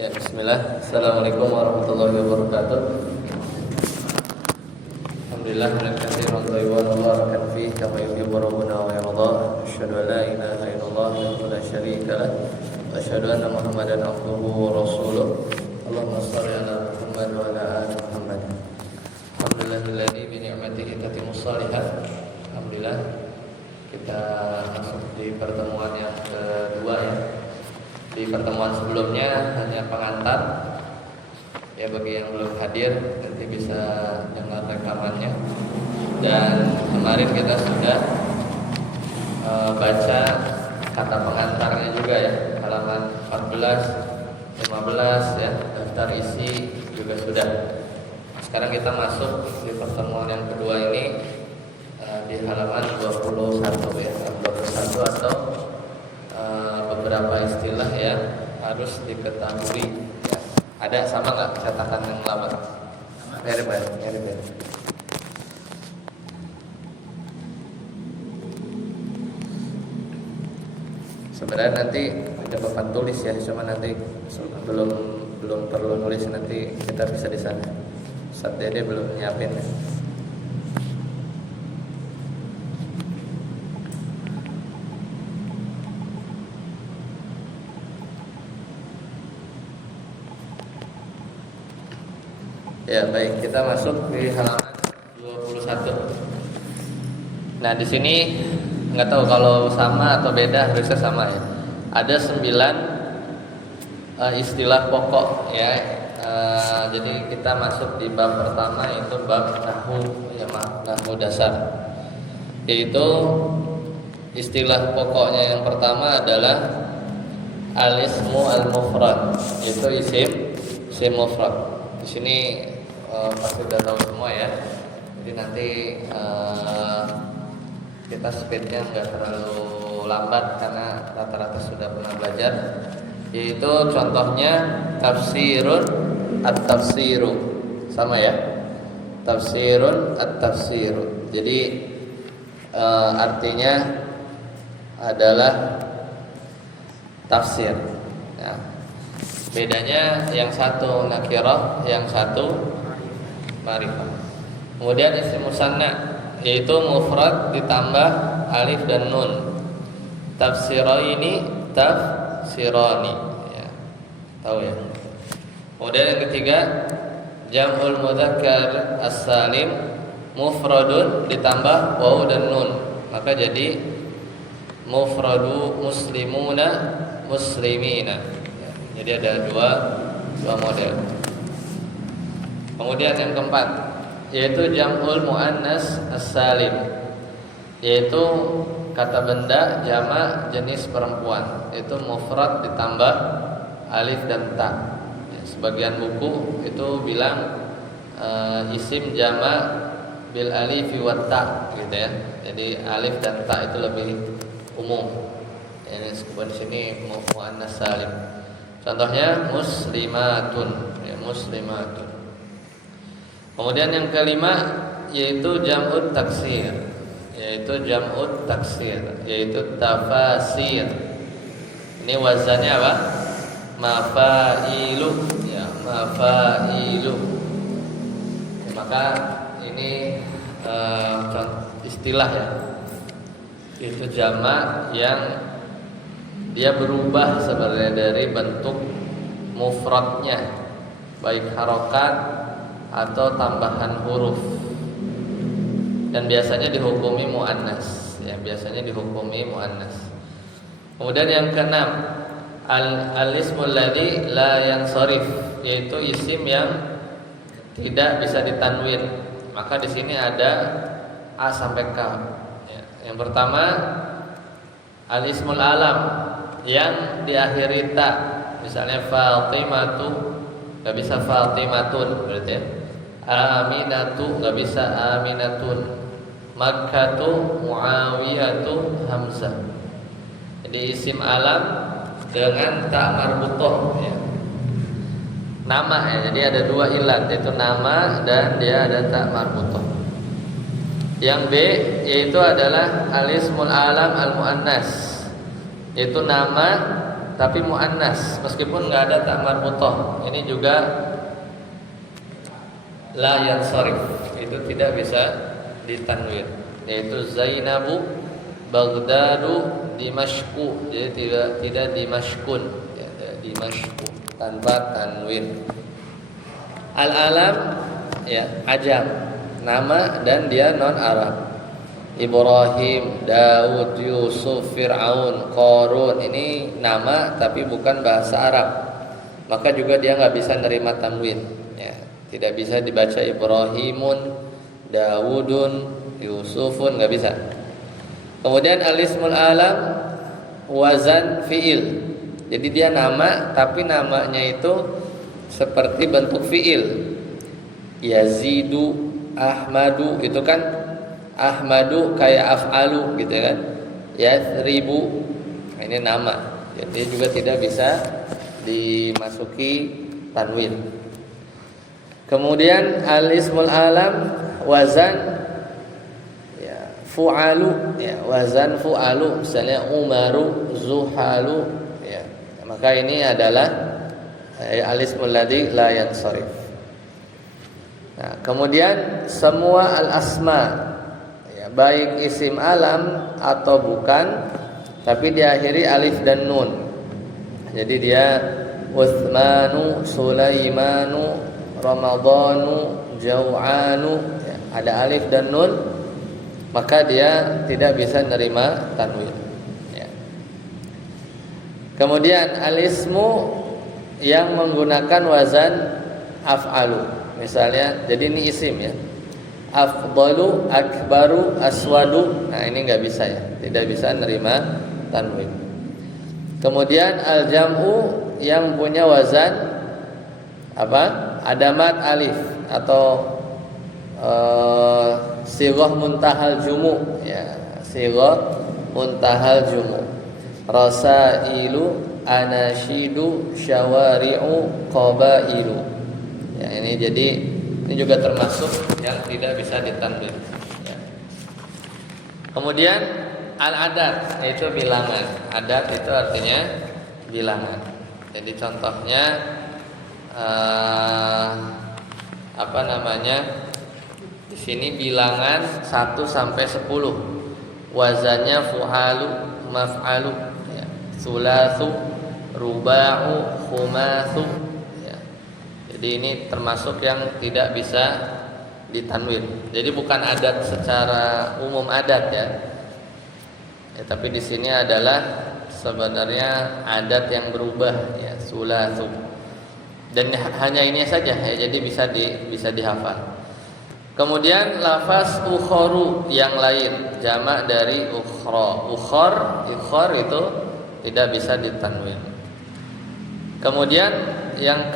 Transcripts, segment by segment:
Ya, bismillah. Assalamualaikum warahmatullahi wabarakatuh. Alhamdulillah katsiran thayyiban mubarakan fihi kama yuhibbu rabbuna wa yarda. Asyhadu an la ilaha illallah wahdahu la syarika lah wa asyhadu anna Muhammadan abduhu wa rasuluh. Allahumma shalli ala Muhammad wa ala ali Muhammad. Alhamdulillahilladzi bi ni'matihi tatimmus shalihat. Alhamdulillah kita masuk di pertemuan yang kedua ya. Di pertemuan sebelumnya hanya pengantar ya, bagi yang belum hadir nanti bisa dengar rekamannya. Dan kemarin kita sudah baca kata pengantarnya juga ya, halaman 14, 15 ya, daftar isi juga sudah. Sekarang kita masuk di pertemuan yang kedua ini di halaman 21 ya, 21 atau beberapa istilah yang harus diketahui ya. Ada sama nggak catatan yang lama? Mirip. Sebenarnya nanti ada papan tulis ya, cuma nanti belum perlu nulis, nanti kita bisa di sana. Saat Dede belum nyiapin ya. Ya baik, kita masuk di halaman 21. Nah di sini nggak tahu kalau sama atau beda, harusnya sama ya. Ada 9 istilah pokok ya. Jadi kita masuk di bab pertama, yaitu bab nahwu dasar. Yaitu istilah pokoknya yang pertama adalah al-ismu al-mufrad, yaitu isim mufrad. Di sini pasti sudah tahu semua ya. Jadi nanti kita speednya nggak terlalu lambat karena rata-rata sudah pernah belajar. Yaitu contohnya tafsirun at-tafsiru, sama ya. Tafsirun at-tafsiru. Jadi artinya adalah tafsir. Nah, bedanya yang satu nakirah, yang satu ma'rifah. Kemudian isim musanna, yaitu mufrad ditambah alif dan nun. Tafsiraini, tafsirani ya. Tahu ya. Kemudian yang ketiga jam'ul mudzakkar as-salim, mufradun ditambah waw dan nun, maka jadi mufradu muslimuna muslimina ya. Jadi ada dua model. Kemudian yang keempat yaitu jam'ul muannas as-salim, yaitu kata benda jamak jenis perempuan, yaitu mufrad ditambah alif dan ta ya. Sebagian buku itu bilang isim jamak bil alif wa ta gitu ya. Jadi alif dan ta itu lebih umum. Ini disebut di sini muannas salim. Contohnya muslimatun ya, muslimatun. Kemudian yang kelima yaitu jam'ut taksir, yaitu tafasir. Ini wazannya apa? Mafailu ya, mafailu. Maka ini istilah ya. Itu jamak yang dia berubah sebenarnya dari bentuk mufradnya, baik harokat atau tambahan huruf, dan biasanya dihukumi muannas ya, biasanya dihukumi muannas. Kemudian yang keenam al-ismul ladzi la yansharif, yaitu isim yang tidak bisa ditanwin. Maka di sini ada a sampai k ya. Yang pertama al-ismul alam yang diakhiri ta, misalnya Fatimatu nggak bisa Fatimatun berarti ya. Aminatu nggak bisa Aminatun. Makkatu Muawiyatu Hamzah. Jadi isim alam dengan ta marbutah ya. Nama ya, jadi ada dua ilat, yaitu nama dan dia ada ta marbutah. Yang B yaitu adalah al-ismul alam al-muannas, yaitu nama tapi muannas meskipun nggak ada ta marbuthah. Ini juga la yansharif, itu tidak bisa ditanwin, yaitu Zainabu, Baghdadu, Dimashku. Jadi tidak Dimashkun, ya, Dimashku tanpa tanwin. Al-alam, ya, ajam, nama dan dia non Arab. Ibrahim, Daud, Yusuf, Fir'aun, Qarun, ini nama tapi bukan bahasa Arab, maka juga dia nggak bisa nerima tanwin, ya. Tidak bisa dibaca Ibrahimun, Daudun, Yusufun, nggak bisa. Kemudian al-ismul alam wazan fiil. Jadi dia nama tapi namanya itu seperti bentuk fiil. Yazidu, Ahmadu, itu kan Ahmadu kayak af'alu gitu kan. Yathribu, ini nama. Jadi juga tidak bisa dimasuki tanwin. Kemudian al-ismul alam wazan, ya, fu'alu, ya, wazan fu'alu, misalnya Umaru, Zuhalu, ya. Maka ini adalah al-ismul ladzi la yansharif. Nah, kemudian semua al-asma, ya, baik isim alam atau bukan, tapi diakhiri alif dan nun. Jadi dia Utsmanu, Sulaimanu, Ramadhanu, Jau'anu, ya, ada alif dan nun, maka dia tidak bisa nerima tanwin, ya. Kemudian al-ismu yang menggunakan wazan af'alu, misalnya, jadi ini isim, ya, afdalu, akbaru, aswadu. Nah ini nggak bisa, ya, tidak bisa nerima tanwin. Kemudian al-jam'u yang punya wazan apa? Adamat alif atau sighah muntahal jumu, ya, sighah muntahal jumu. Rasailu, anashidu, syawari'u, qabailu. Ya, ini jadi ini juga termasuk yang tidak bisa ditanwin, ya. Kemudian al-adat, yaitu bilangan. Adat itu artinya bilangan. Jadi contohnya apa namanya? Di sini bilangan 1 sampai 10. Wazannya fu'alu, maf'alu, ya. Sulasu, ruba'u, khumasu, ya. Jadi ini termasuk yang tidak bisa ditanwin. Jadi bukan adat secara umum adat, ya. Ya, tapi di sini adalah sebenarnya adat yang berubah, ya, sulasu. Dan hanya ini saja, ya, jadi bisa dihafal. Kemudian lafaz ukhoru yang lain, jamak dari ukhra. Ukhor itu tidak bisa ditanwin. Kemudian yang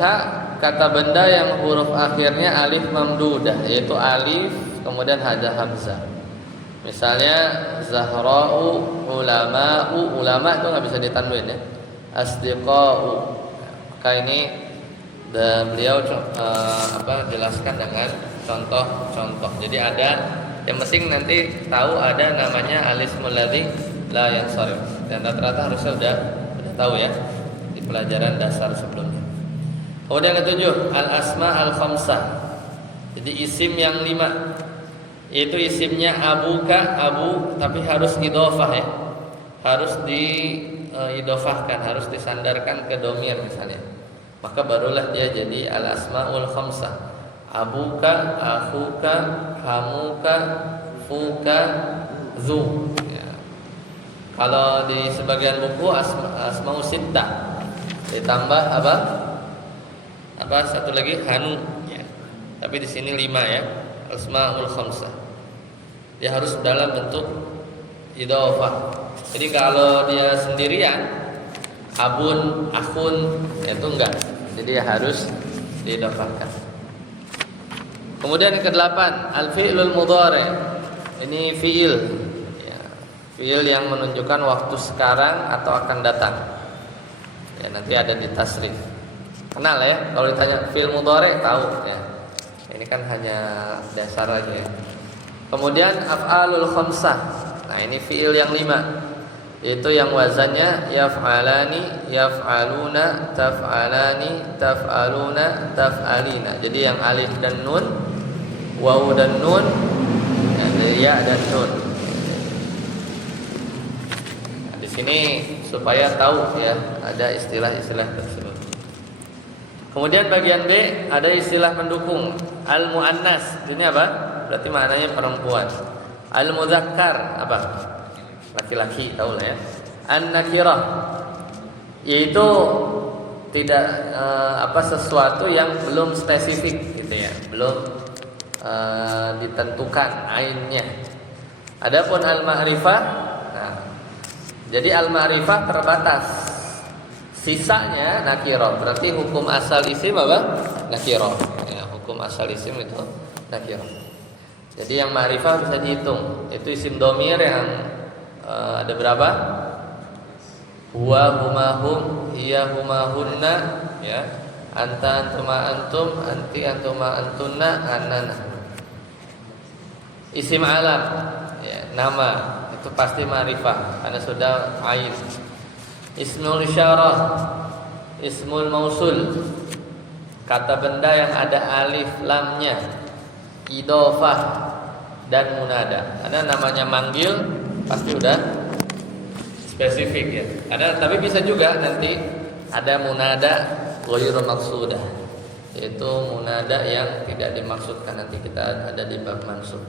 kata benda yang huruf akhirnya alif mamdudah, yaitu alif kemudian hamzah. Misalnya zahra'u, ulama'u, ulama itu nggak bisa ditanwin, ya. Asdiqa'u. Maka ini dan beliau jelaskan dengan contoh-contoh. Jadi ada yang penting nanti tahu ada namanya al-ismul ladzi la yansharif. Dan rata-rata harusnya udah tahu, ya, di pelajaran dasar sebelumnya. Kemudian yang ketujuh, al-asma al-khamsah. Jadi isim yang 5, yaitu isimnya abuka, abu, tapi harus idhofah, ya. Harus diidhofahkan, harus disandarkan ke dhamir misalnya. Maka barulah dia jadi al-asmaul khamsah. Abuka, akhuka, hamuka, fuka, zu, ya. Kalau di sebagian buku asmaul sittah ditambah apa satu lagi hanu, ya. Tapi di sini 5, ya, asmaul khamsah. Dia harus dalam bentuk idhofah. Jadi kalau dia sendirian, abun, akhun, itu enggak. Jadi harus diidhofahkan. Kemudian yang ke-8, al-fi'lul mudhari'. Ini fi'il, ya, fi'il yang menunjukkan waktu sekarang atau akan datang. Ya, nanti ada di tasrif. Kenal, ya, kalau ditanya fi'il mudhari' tahu, ya. Ini kan hanya dasar aja, ya. Kemudian af'alul khamsah. Nah, ini fi'il yang 5. Itu yang wazannya yaf'alani, yaf'aluna, taf'alani, taf'aluna, taf'alina. Jadi yang alif dan nun, waw dan nun, ya dan nun. Nah, di sini supaya tahu ya ada istilah-istilah tersebut. Kemudian bagian B ada istilah pendukung al-muannas. Ini apa? Berarti maknanya perempuan. Al-mudzakkar apa? Laki-laki, tahu lah ya. An-nakirah yaitu tidak sesuatu yang belum spesifik gitu ya, belum ditentukan ainnya. Adapun al-ma'rifah, nah, jadi al-ma'rifah terbatas. Sisanya nakirah. Berarti hukum asal isim apa? Nakirah. Ya, hukum asal isim itu nakirah. Jadi yang ma'rifah bisa dihitung. Itu isim domir yang ada berapa? Huwa, huma, hum, hiya, huma, hunna, ya. Anta, antuma, antum, anti, antuma, antunna, annana. Isim alam, ya, nama itu pasti ma'rifah karena sudah ain. Ismul isyarah, ismul mausul, kata benda yang ada alif lamnya, idofah dan munada. Ada namanya manggil pasti udah spesifik ya. Ada, tapi bisa juga nanti ada munada ghairu maqsudah, yaitu munada yang tidak dimaksudkan. Nanti kita ada di bab mansub.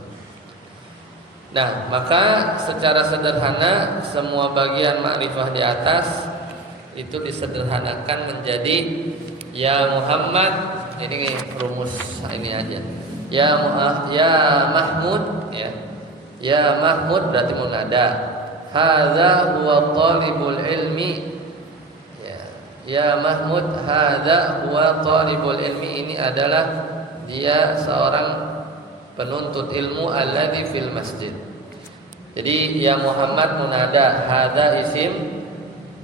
Nah, maka secara sederhana semua bagian makrifah di atas itu disederhanakan menjadi ya Muhammad. Ini rumus ini aja. Ya Mahmud, ya. Ya Mahmud berarti munada. Hadza huwa talibul ilmi. Ya Mahmud, hadza huwa talibul ilmi. Ini adalah dia seorang penuntut ilmu alladzi fil masjid. Jadi ya Muhammad munada, hadza isim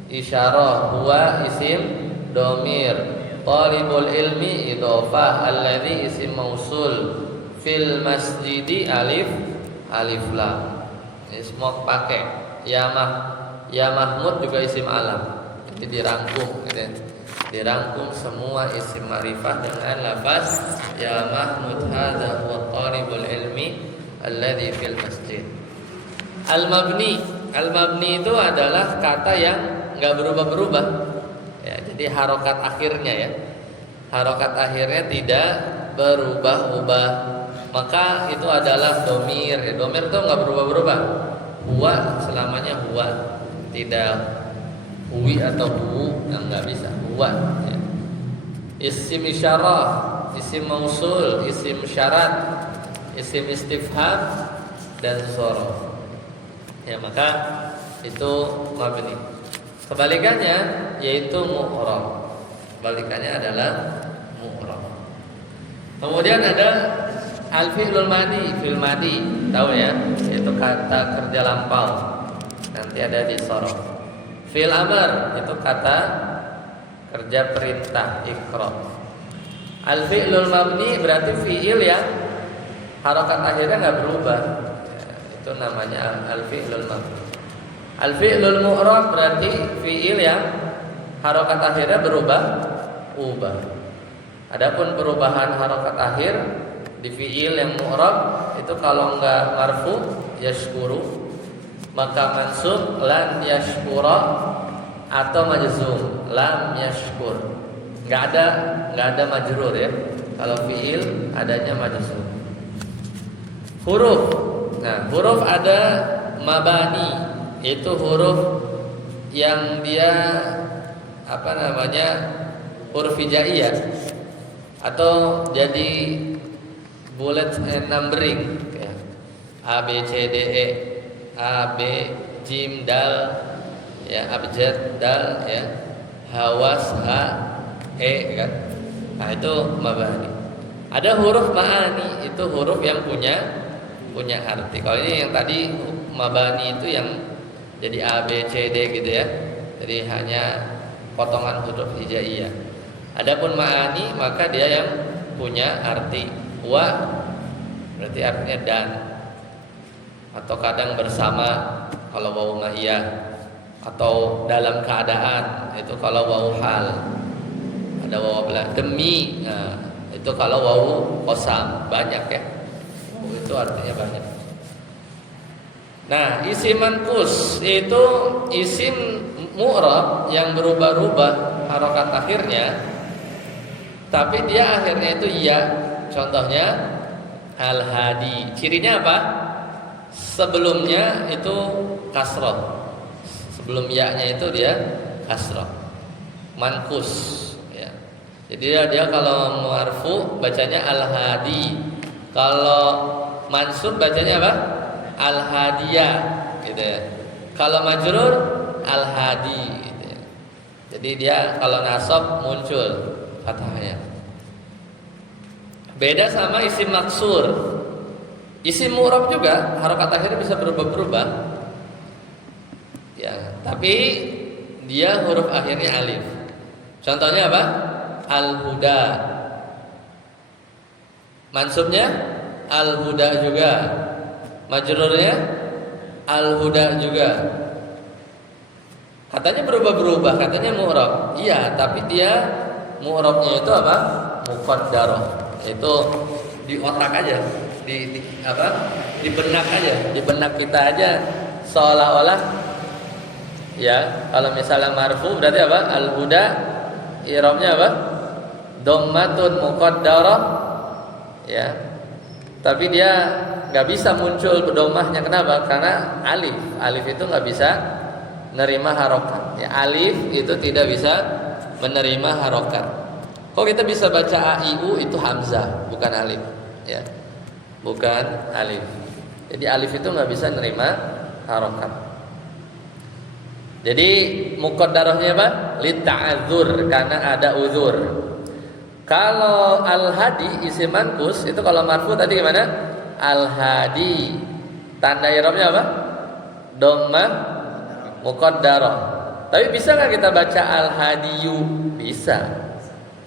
isyarah, huwa isim domir, talibul ilmi idhofah, alladzi isim mausul, fil masjidi alif lam. Ini semua pakai. Ya Mahmud juga isim alam. Jadi dirangkum gitu ya. Dirangkum semua isim ma'rifah dengan lafaz ya Mahmud hadza huwa talibul ilmi alladzi fil masjid. Al-mabni itu adalah kata yang enggak berubah-berubah. Ya, jadi harokat akhirnya ya. Harokat akhirnya tidak berubah-ubah. Maka itu adalah domir. Ya, domir itu enggak berubah-berubah. Huwa selamanya huwa. Tidak huwi atau hu, enggak bisa. Huwa ya. Isim isyarah, isim mausul, isim syarat, isim istifham dan dzaraf. Ya, maka itu mabni. Kebalikannya yaitu mu'rab. Kebalikannya adalah mu'rab. Kemudian ada al-fi'lul madi, fi'il madi, tahu ya? Itu kata kerja lampau. Nanti ada di dzaraf. Fi'il amr itu kata kerja perintah, iqra. Al-fi'lul mabni berarti fi'il yang harokat akhirnya enggak berubah. Itu namanya al-fi'lul mabni. Al-fi'lul mu'rab berarti fi'il yang harokat akhirnya ubah. Adapun perubahan harokat akhir di fi'il yang mu'rab itu kalau enggak marfu yashkuru, maka mansub lan yashkura atau majzum lam yashkur. Enggak ada majrur ya. Kalau fi'il adanya majzum. Huruf. Nah, huruf ada mabani, itu huruf yang dia huruf hijaiyah atau jadi bullet numbering ya. A B C D E, A B jim dal ya, abjad dal ya, hawas ha e kan. Nah, itu mabani. Ada huruf ma'ani, itu huruf yang punya arti. Kalau ini yang tadi mabani itu yang jadi A B C D gitu ya. Jadi hanya potongan huruf hijaiyah. Adapun ma'ani maka dia yang punya arti. Wa berarti artinya dan, atau kadang bersama kalau wawu ma'iyah. atau dalam keadaan, itu kalau wawu hal. Ada wawu demi, nah, itu kalau wawu qasam, banyak ya. Wawu itu artinya banyak. Nah, isim manqus itu isim mu'rab yang berubah-ubah harokat akhirnya, tapi dia akhirnya itu ya. Contohnya al-hadi. Cirinya apa? Sebelumnya itu kasroh. Sebelum ya-nya itu dia kasroh. Manqus ya. Jadi dia kalau marfu bacanya al-hadi. Kalau mansub bacanya apa? Al-hadiyah gitu ya. Kalau majrur al-hadi gitu ya. Jadi dia kalau nasab muncul fathahnya. Beda sama isim maksur. Isim mu'rab juga harokat akhirnya bisa berubah-berubah. Ya, tapi dia huruf akhirnya alif. Contohnya apa? Al-huda. Mansubnya al-huda juga. Majrurnya al-huda juga. Katanya berubah-berubah, katanya mu'rab. Iya, tapi dia mu'rabnya itu apa? Muqaddarah. Itu di otak aja, di benak aja, di benak kita aja seolah-olah ya. Kalau misalnya marfu berarti apa? Al-huda i'rabnya apa? Dhammatun muqaddarah ya. Tapi dia nggak bisa muncul berdomahnya. Kenapa? Karena alif. Alif itu nggak bisa menerima harokat. Ya, alif itu tidak bisa menerima harokat. Kok kita bisa baca AIU itu hamzah, bukan alif. Ya, bukan alif. Jadi alif itu nggak bisa menerima harokat. Jadi muqaddarahnya apa? Lita'adzur, karena ada uzur. Kalau al-hadi isim manqus itu kalau marfu tadi gimana? Al-hadi. Tanda i'rabnya apa? Dhammah muqaddarah. Tapi bisa nggak kita baca al-hadiyu? Bisa.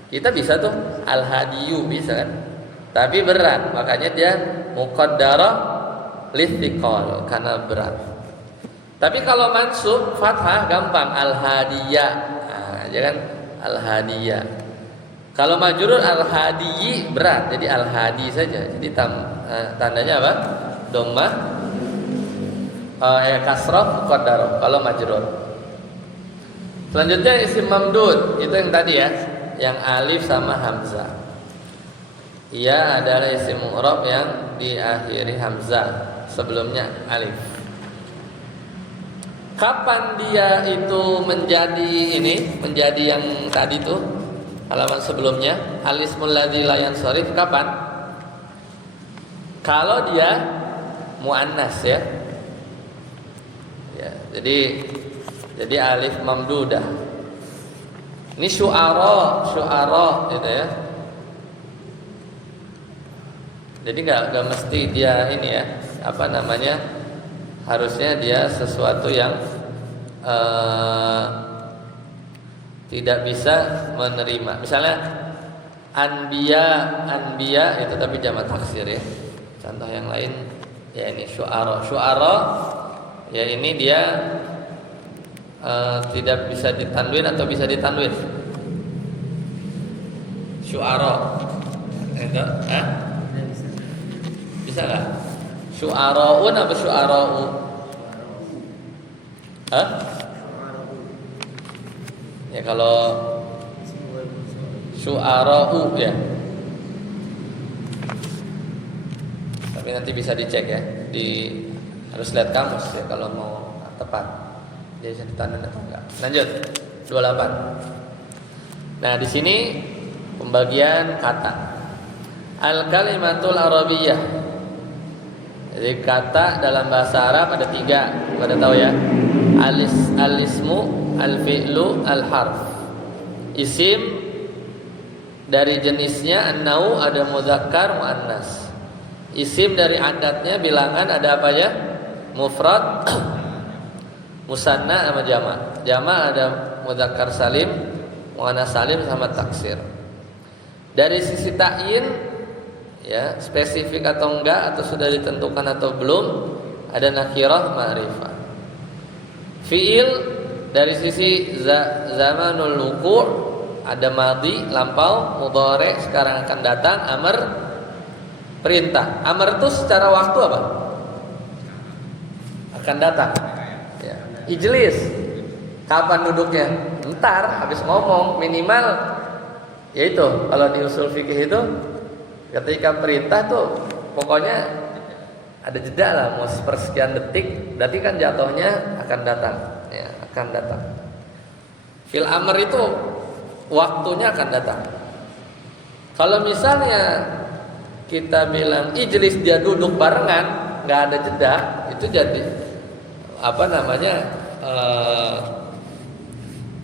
Kita bisa tuh al-hadiyu bisa kan? Tapi berat, makanya dia muqaddarah lithiqal karena berat. Tapi kalau mansub fathah gampang al-hadiyah. Nah, aja kan al-hadiyah. Kalau majrur al-hadiyi berat, jadi al-hadi saja. Jadi tandanya apa? Dhammah kasrah muqaddarah kalau majrur. Selanjutnya isim mamdud, itu yang tadi ya, yang alif sama hamzah. Ia adalah isim mu'rab yang diakhiri hamzah, sebelumnya alif. Kapan dia itu menjadi ini, menjadi yang tadi tuh halaman sebelumnya, al-ismul ladzi la yansharif, kapan? Kalau dia muannas ya. Ya, jadi alif mamdudah. Ini syu'ara gitu ya. Jadi nggak mesti dia ini ya, apa namanya, harusnya dia sesuatu yang tidak bisa menerima. Misalnya anbiya itu tapi jamak taksir ya. Contoh yang lain ya ini syu'ara ya, ini dia tidak bisa ditanwin atau bisa ditanwin. Syu'ara itu bisa nggak? Syu'araun apa syu'ara'u? Ya kalau syu'ara'u ya. Tapi nanti bisa dicek ya, harus lihat kamus ya kalau mau tepat. Dia bisa ditanwin atau enggak. Lanjut 28. Nah, di sini pembagian kata. Al-kalimatul arabiyyah. Jadi kata dalam bahasa Arab ada 3. Pada tahu ya? Al-ismu, al-fi'lu, al-harf. Isim dari jenisnya an-nau ada mudzakkar, muannas. Isim dari adatnya bilangan ada apa ya? Mufrad, musanna sama jamak. Jamak ada mudzakkar salim, muannas salim sama taksir. Dari sisi ta'yin ya, spesifik atau enggak, atau sudah ditentukan atau belum, ada nakirah, ma'rifah. Fi'il dari sisi zamanul wuqu' ada madhi lampau, mudhari sekarang akan datang, amr perintah. Amr itu secara waktu apa? Akan datang. Ya. Ijlis kapan duduknya? Ntar habis ngomong, minimal yaitu kalau di usul fikih itu ketika perintah tuh pokoknya ada jeda lah, mau sepersekian detik, berarti kan jatuhnya akan datang, ya, akan datang. Fil amr itu waktunya akan datang. Kalau misalnya kita bilang ijlis dia duduk barengan, nggak ada jeda, itu jadi apa namanya?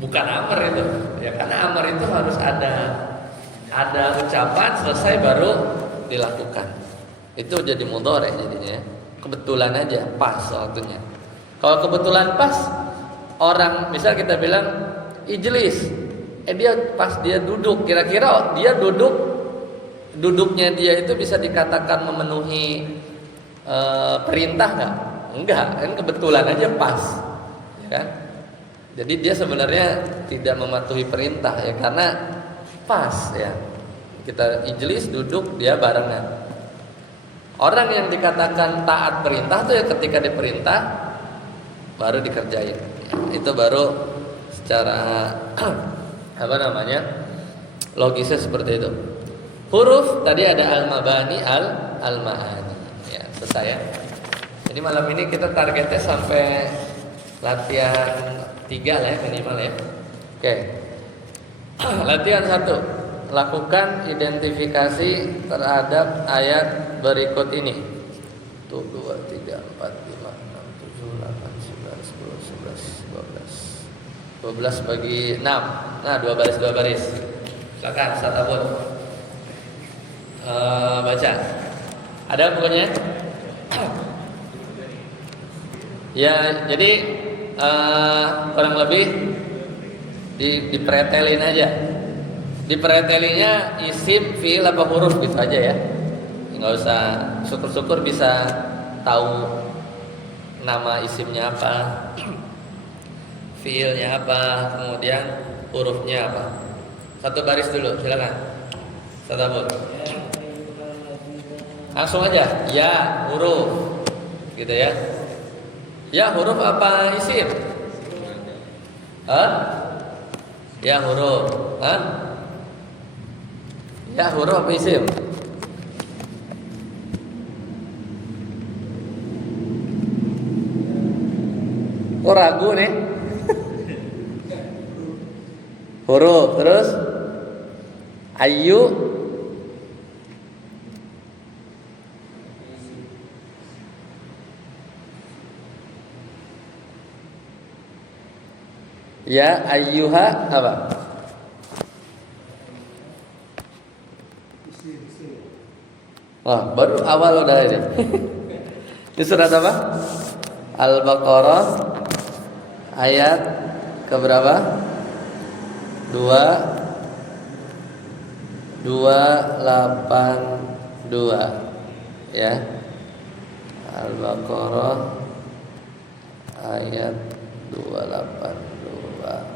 Bukan amr itu, ya karena amr itu harus ada ucapan selesai baru dilakukan. Itu jadi mudhari jadinya. Kebetulan aja pas waktunya. Kalau kebetulan pas, orang misal kita bilang ijlis, dia pas dia duduk, kira-kira dia duduknya dia itu bisa dikatakan memenuhi perintah nggak? Enggak, kan kebetulan aja pas, ya kan? Jadi dia sebenarnya tidak mematuhi perintah ya karena pas ya. Kita ijlis duduk dia barengan. Orang yang dikatakan taat perintah itu ya ketika diperintah baru dikerjain. Ya, itu baru secara apa namanya? Logisnya seperti itu. Huruf tadi ada al-mabani, al-ma'ani. Ya, selesai ya. Jadi malam ini kita targetnya sampai latihan 3 lah ya minimal ya. Oke. Latihan 1. Lakukan identifikasi terhadap ayat berikut ini. 1, 2, 3, 4, 5, 6, 7, 8, 9, 10, 11, 12 bagi 6. Nah, 2 baris. Silakan Ustaz Abud. Baca. Ada bukunya? Ya, jadi kurang lebih dipretelin aja. Dipretelinnya isim, fiil apa huruf gitu aja ya. Enggak usah, syukur-syukur bisa tahu nama isimnya apa, fiilnya apa, kemudian hurufnya apa. Satu baris dulu, silakan. Satabur. Langsung aja, ya huruf, gitu ya. Ya huruf apa isim? Ya huruf. Ya huruf apa isim? Kok ragu nih? Huruf terus ayu ya ayyuha apa? Wah, baru awal udah ini. Ini surat apa? Al-Baqarah ayat keberapa? 282 ya. Al-Baqarah ayat 282.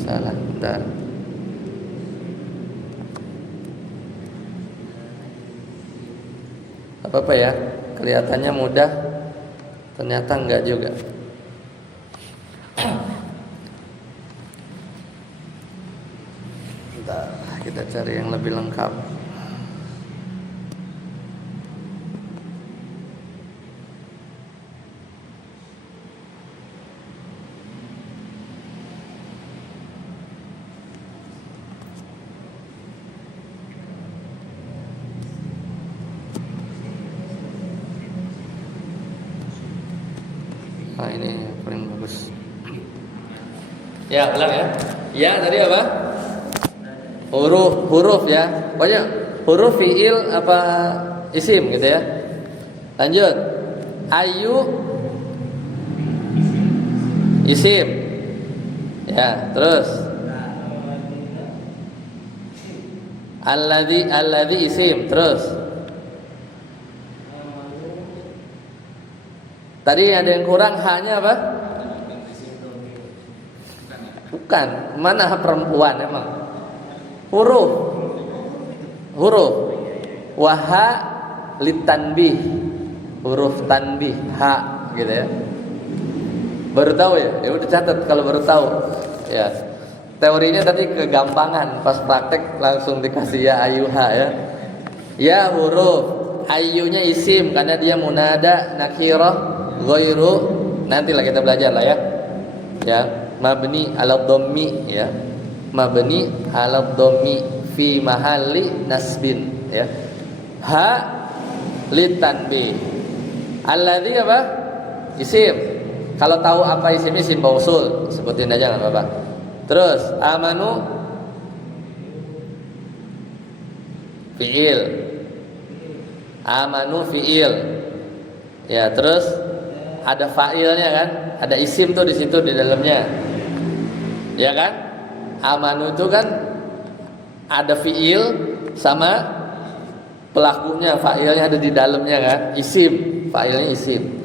Salah, bentar. Apa-apa ya, kelihatannya mudah, ternyata enggak juga. Bentar, kita cari yang lebih lengkap. Ini paling bagus. Ya, ulang ya. Ya, tadi apa? Huruf ya. Pokoknya huruf fiil apa isim gitu ya. Lanjut. Ayu isim. Ya, terus alladzi isim, terus Tadi ada yang kurang, hanya apa? Bukan. Mana perempuan emang? Huruf. Waha litanbih. Huruf tanbih, ha gitu ya. Baru tahu ya? Ya udah catat kalau baru tahu. Ya. Teorinya tadi kegampangan, pas praktek langsung dikasih ya ayuha ya. Ya huruf, ayyunya isim karena dia munada nakirah ghairu, nantilah kita belajar lah ya. Ya, mabni ala dhammi ya. Mabni ala dhammi fi mahalli nasbin ya. Ha litanbih. Alladzi apa? Isim. Kalau tahu apa isim mausul, sebutin aja enggak apa-apa. Terus amanu fi'il. Amanu fi'il. Ya, terus ada fa'ilnya kan? Ada isim tuh di situ di dalamnya. Ya kan? Amanu itu kan ada fi'il sama pelakunya, fa'ilnya ada di dalamnya kan? Isim, fa'ilnya isim.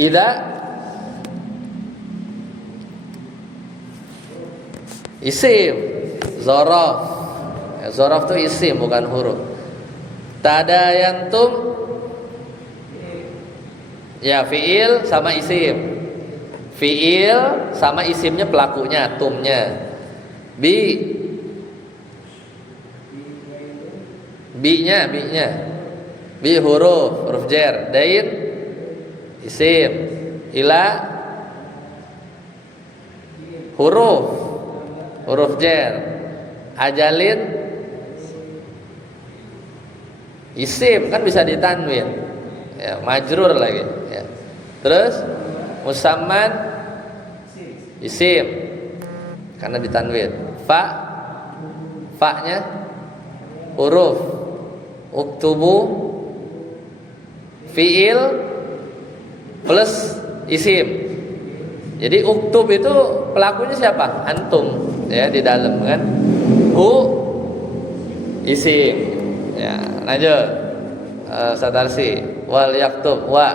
Idza isim, zorof. Ya, zorof itu isim bukan huruf. Tadayantum, ya fiil sama isim. Fiil sama isimnya pelakunya, tumnya. Bi-nya. Bi huruf jar. Dain isim. Ila huruf jar. Ajalin isim kan bisa ditanwin. Ya, majrur lagi ya. Terus musamman isim karena ditanwin. Fa-nya huruf. Uktubu fiil plus isim. Jadi uktub itu pelakunya siapa? Antum ya di dalam kan. Hu isim. Ya, lanjut. Satarsi wal yaktub wa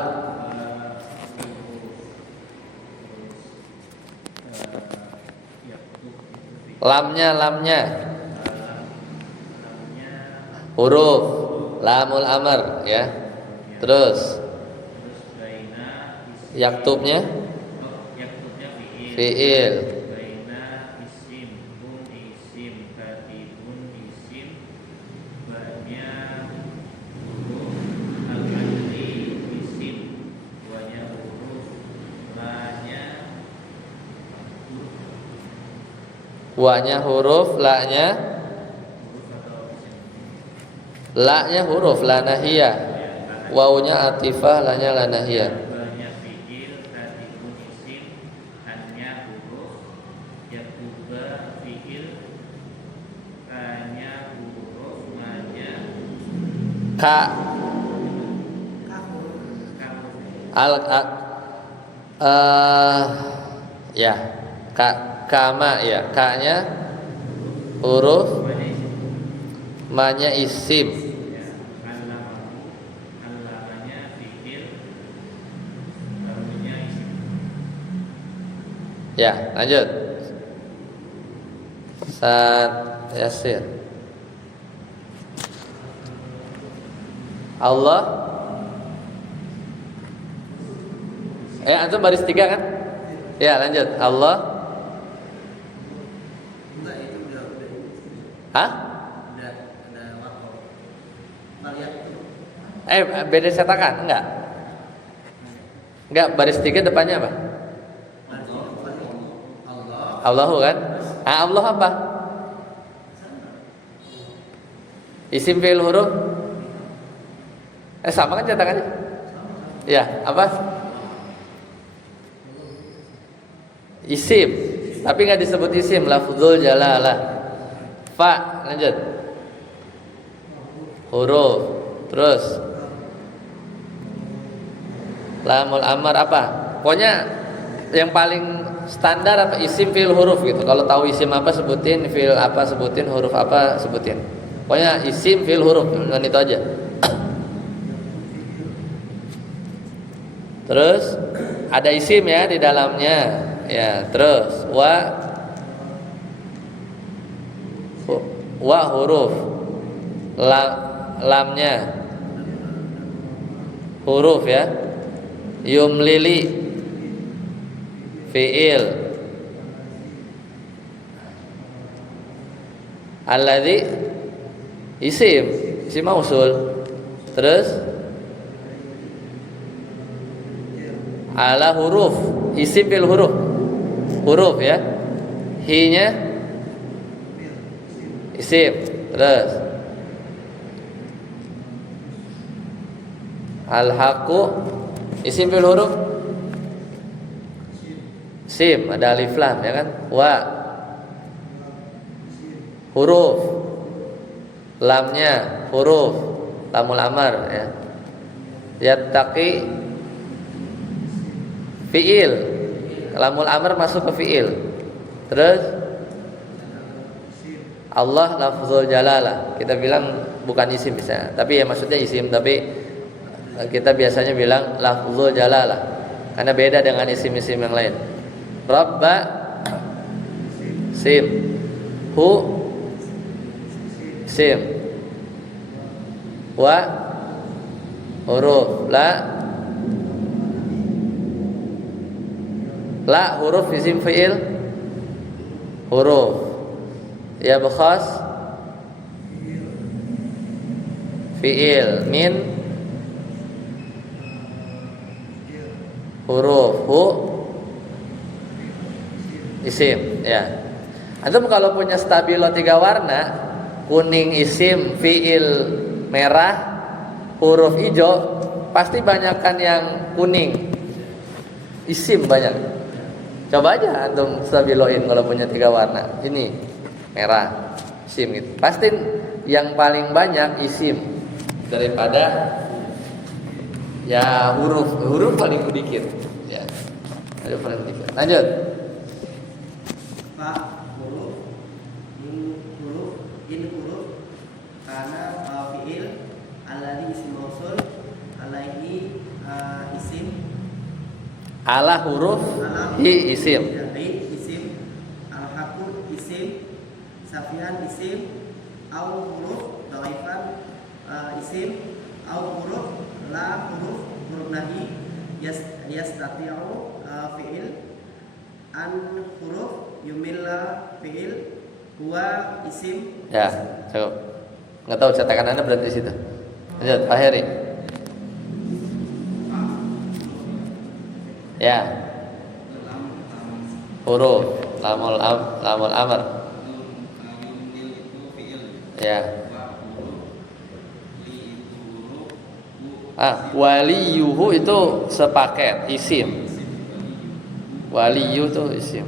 lamnya huruf lamul amr ya. Terus yaktubnya fiil. Wanya huruf, la-nya huruf, la nahiyah. Wawunya atifah, la-nya la nahiyah. Ka ya kama ya, ka-nya huruf, ma-nya isim. Ya, lanjut. Sat Yasir. Allah. Antum baris 3 kan? Ya, lanjut. Allah. Hah? Beda cetakan? Enggak, baris 3 depannya apa? Allahu kan? Allah apa? Isim fi'il huruf? Sama kan cetakannya? Ya, apa? Isim, tapi nggak disebut isim, lafzul jalalah. Fa, lanjut. Huruf, terus lamul amar apa? Pokoknya yang paling standar apa? Isim fi'il huruf gitu. Kalau tahu isim apa sebutin, fi'il apa sebutin, huruf apa sebutin. Pokoknya isim fi'il huruf, dan itu aja. Terus ada isim ya di dalamnya. Ya, terus wa huruf lamnya huruf ya. Yumlili fi'il. Alladzi isim mausul. Terus ala huruf, isim fil huruf ya. Hi-nya isim. Terus al-haqu isim fil huruf sim, ada alif lam ya kan. Wa huruf lamnya huruf lamul amar ya. Yattaqi fiil, lamul amar masuk ke fiil. Terus Allah lafzul jalalah, kita bilang bukan isim bisa, tapi ya maksudnya isim, tapi kita biasanya bilang lafzul jalalah karena beda dengan isim-isim yang lain. Rabba sim, hu sim, wa huruf la huruf isim fiil huruf. Ya bekhas fiil min huruf hu isim ya. Antum kalau punya stabilo 3 warna, kuning isim, fiil merah, huruf hijau, pasti banyakkan yang kuning. Isim banyak. Coba aja antum stabiloin kalau punya 3 warna. Ini merah, isim gitu. Pasti yang paling banyak isim daripada ya huruf paling sedikit ya. Ada paling sedikit. Lanjut. Fa huruf in huruf karena fiil alladhi isim mausul alaihi isim Ala huruf hi isim. isim al-haqu isim safian isim au huruf dhaifan isim au huruf la huruf nahi yastati'u fi'il an huruf yumilla fi'il huwa isim. Ya, cukup. Enggak tahu cetakan Anda berarti di situ. Lanjut, Pak Heri. Ya. Huruf lamul amr. Ya. Waliyuhu itu sepaket isim. Waliyu itu isim.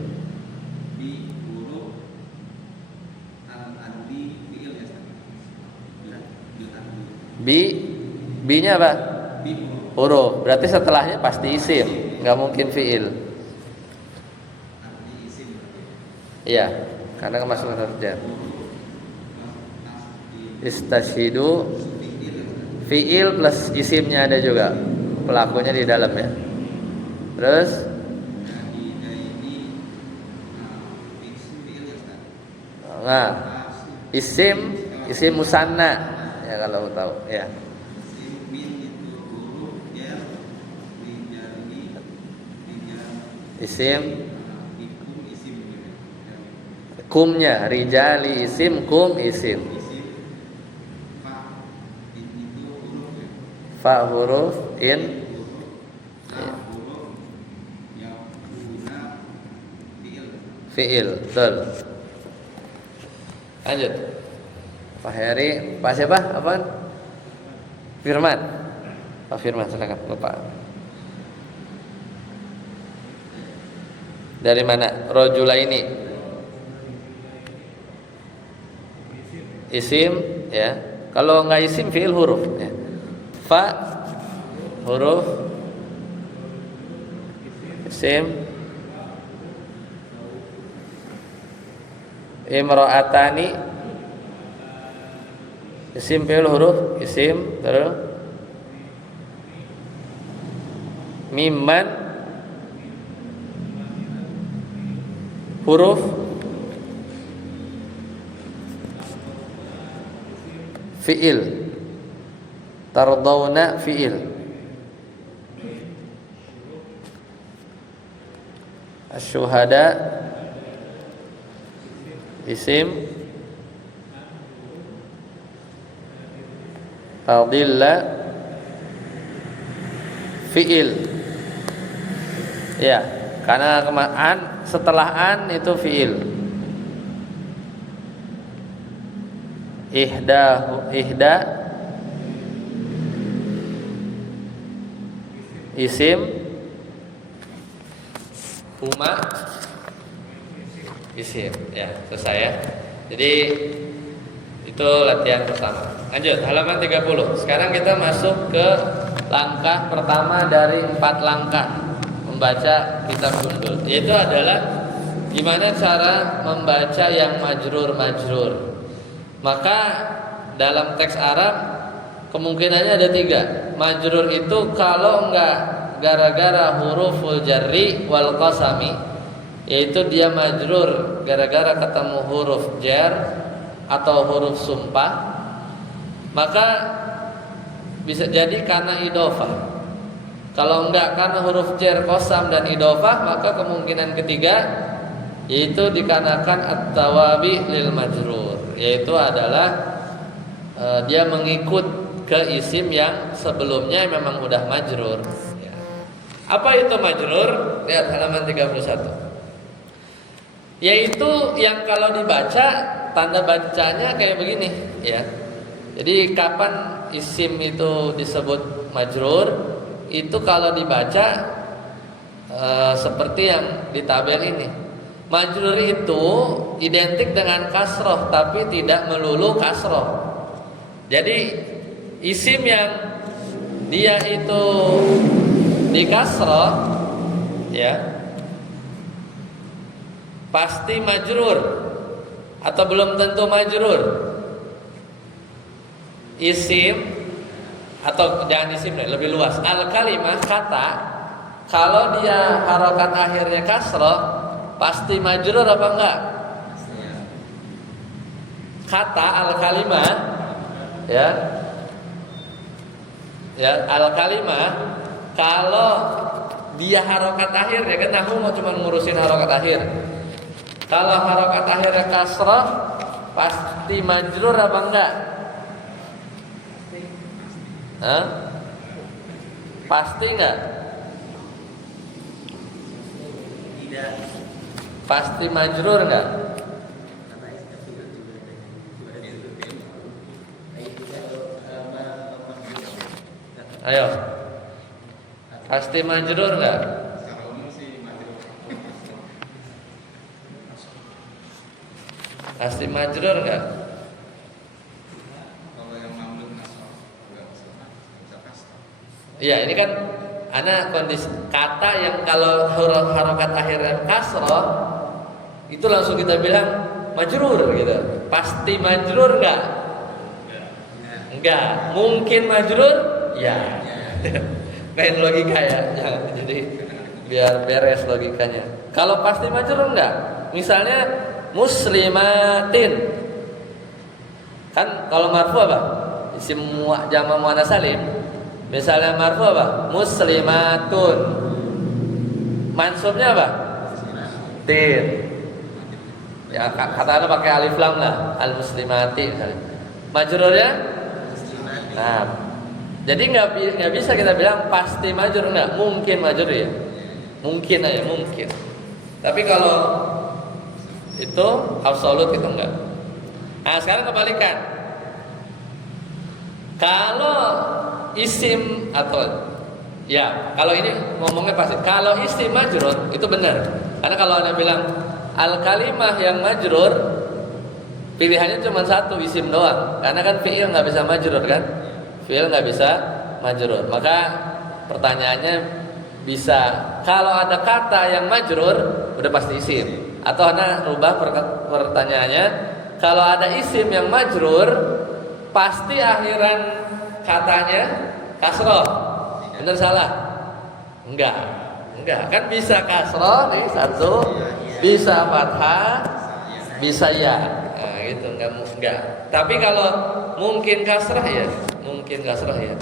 Bi-nya apa? Huruf. Berarti setelahnya pasti isim, nggak mungkin fiil. Iya, karena masuk huruf jar. Istashidu fiil plus isimnya ada juga, pelakunya di dalam ya. Terus nah, isim musanna ya kalau tahu ya. Isim kumnya rijali isim kum isim. Fa huruf in fiil. Betul. Lanjut. Pak Heri, Pak siapa? Apaan? Firman. Pak Firman silakan, Bapak. Dari mana? Rojula ini isim ya. Kalau nggak isim fiil huruf ya. Fa huruf isim. Imra'atani isim fiil huruf isim. Terus mimman huruf fi'il. Tardawna fi'il. Asy-syuhada isim. Adilla fi'il. Ya, karena an setelah an itu fi'il. Ihda isim. Huma isim. Ya, selesai ya. Jadi itu latihan pertama. Lanjut halaman 30. Sekarang kita masuk ke langkah pertama dari 4 langkah membaca kitab gundul, yaitu adalah gimana cara membaca yang majrur. Maka dalam teks Arab kemungkinannya ada 3. Majrur itu kalau enggak gara-gara huruful jarri wal qasami, yaitu dia majrur gara-gara ketemu huruf jar atau huruf sumpah, maka bisa jadi karena idhofah. Kalau enggak karena huruf jar, qasam dan idhofah, maka kemungkinan ketiga yaitu dikarenakan at-tawabi lil majrur, yaitu adalah dia mengikut ke isim yang sebelumnya memang udah majrur. Ya. Apa itu majrur? Lihat halaman 31. Yaitu yang kalau dibaca tanda bacanya kayak begini, ya. Jadi kapan isim itu disebut majrur? Itu kalau dibaca seperti yang di tabel ini. Majrur itu identik dengan kasroh, tapi tidak melulu kasroh. Jadi isim yang dia itu di kasroh, ya, pasti majrur atau belum tentu majrur. Isim atau jangan isim deh, lebih luas. Al kalimah kata, kalau dia harokat akhirnya kasroh, pasti majrur apa enggak? Kata al kalimah, ya, al kalimah kalau dia harokat akhir, ya kan aku mau cuma ngurusin harokat akhir. Kalau harokat akhirnya kasroh, pasti majrur apa enggak? Hah? Pasti enggak? Tidak. Pasti majrur enggak? Ayo. Pasti majrur enggak? Pasti majrur enggak? Iya, ini kan ana kondisi kata yang kalau huruf harokat akhirnya kasroh itu langsung kita bilang majrur gitu. Pasti majrur enggak? Enggak. Mungkin majrur? Ya. Main logika ya. Jadi biar beres logikanya. Kalau pasti majrur enggak? Misalnya muslimatin. Kan kalau marfu apa? Isim jama' muannats salim. Misalnya marfu apa? Muslimatun. Mansubnya apa? Tin. Ya kata-kata pakai alif lam lah, al muslimati misalnya. Majrurnya? Nah, jadi nggak bisa kita bilang pasti majrur, enggak, mungkin majrur ya. Mungkin aja, mungkin. Tapi kalau itu absolut itu enggak. Nah, sekarang kebalikan. Kalau isim atau ya, kalau ini ngomongnya pasti. Kalau isim majrur itu benar. Karena kalau Anda bilang al kalimah yang majrur, pilihannya cuma satu, isim doang. Karena kan fi'il nggak bisa majrur kan? Fi'il nggak bisa majrur. Maka pertanyaannya bisa kalau ada kata yang majrur udah pasti isim. Atau Anda rubah pertanyaannya, kalau ada isim yang majrur pasti akhiran katanya kasroh. Benar salah? Enggak. Kan bisa kasroh nih satu, Bisa fathah, bisa ya. Nah, gitu enggak. Tapi kalau mungkin kasrah ya, mungkin kasrah ya.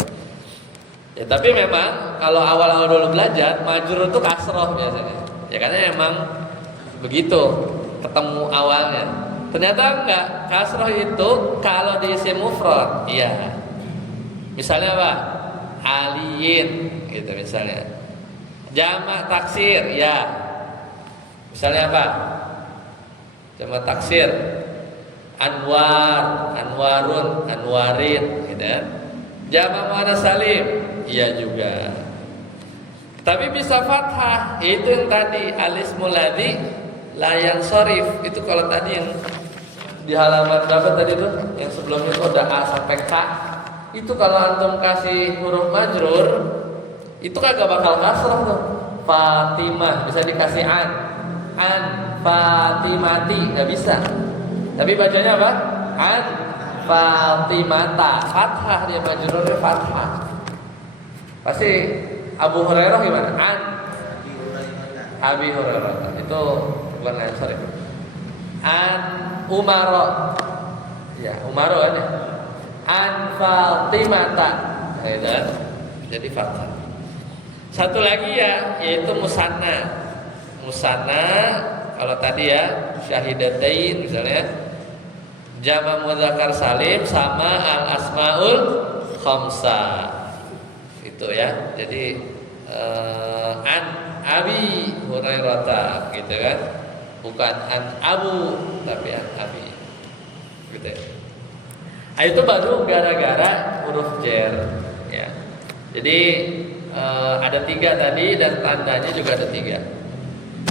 Ya tapi memang kalau awal-awal dulu belajar majrur itu kasrah biasanya. Ya karena emang begitu ketemu awalnya. Ternyata enggak, kasrah itu kalau diisi mufrad, iya. Misalnya apa? Aliyin gitu misalnya. Jamak taksir, ya. Misalnya apa? Jamak taksir. Anwar, anwarun, anwarin, gitu kan. Jamak muannas salim, iya juga. Tapi bisa fathah, itu yang tadi alismul ladzi la yansharif. Itu kalau tadi yang di halaman berapa tadi tuh? Yang sebelumnya itu ada A sampai K. Itu kalau antum kasih huruf majrur, itu kagak bakal kasrah tuh. Fatimah bisa dikasih an Fatimati nggak bisa. Tapi bacanya apa? An Fatimata. Fathah dia majrurnya fathah. Pasti Abu Hurairah gimana? An Abi Hurairah. Itu bukan ansor itu. An Umaro. Ya, Umaro kan ya. An Fatimata. Nah, itu kan? Jadi fathah. Satu lagi ya, yaitu musanna. Musanna kalau tadi ya syahidatain misalnya jama' mudzakkar salim sama al asmaul khamsah. Itu ya. Jadi an Abi Hurairah gitu kan. Bukan an Abu tapi an Abi. Gitu ya. Itu baru gara-gara huruf jar ya. Jadi ada 3 tadi dan tandanya juga ada 3.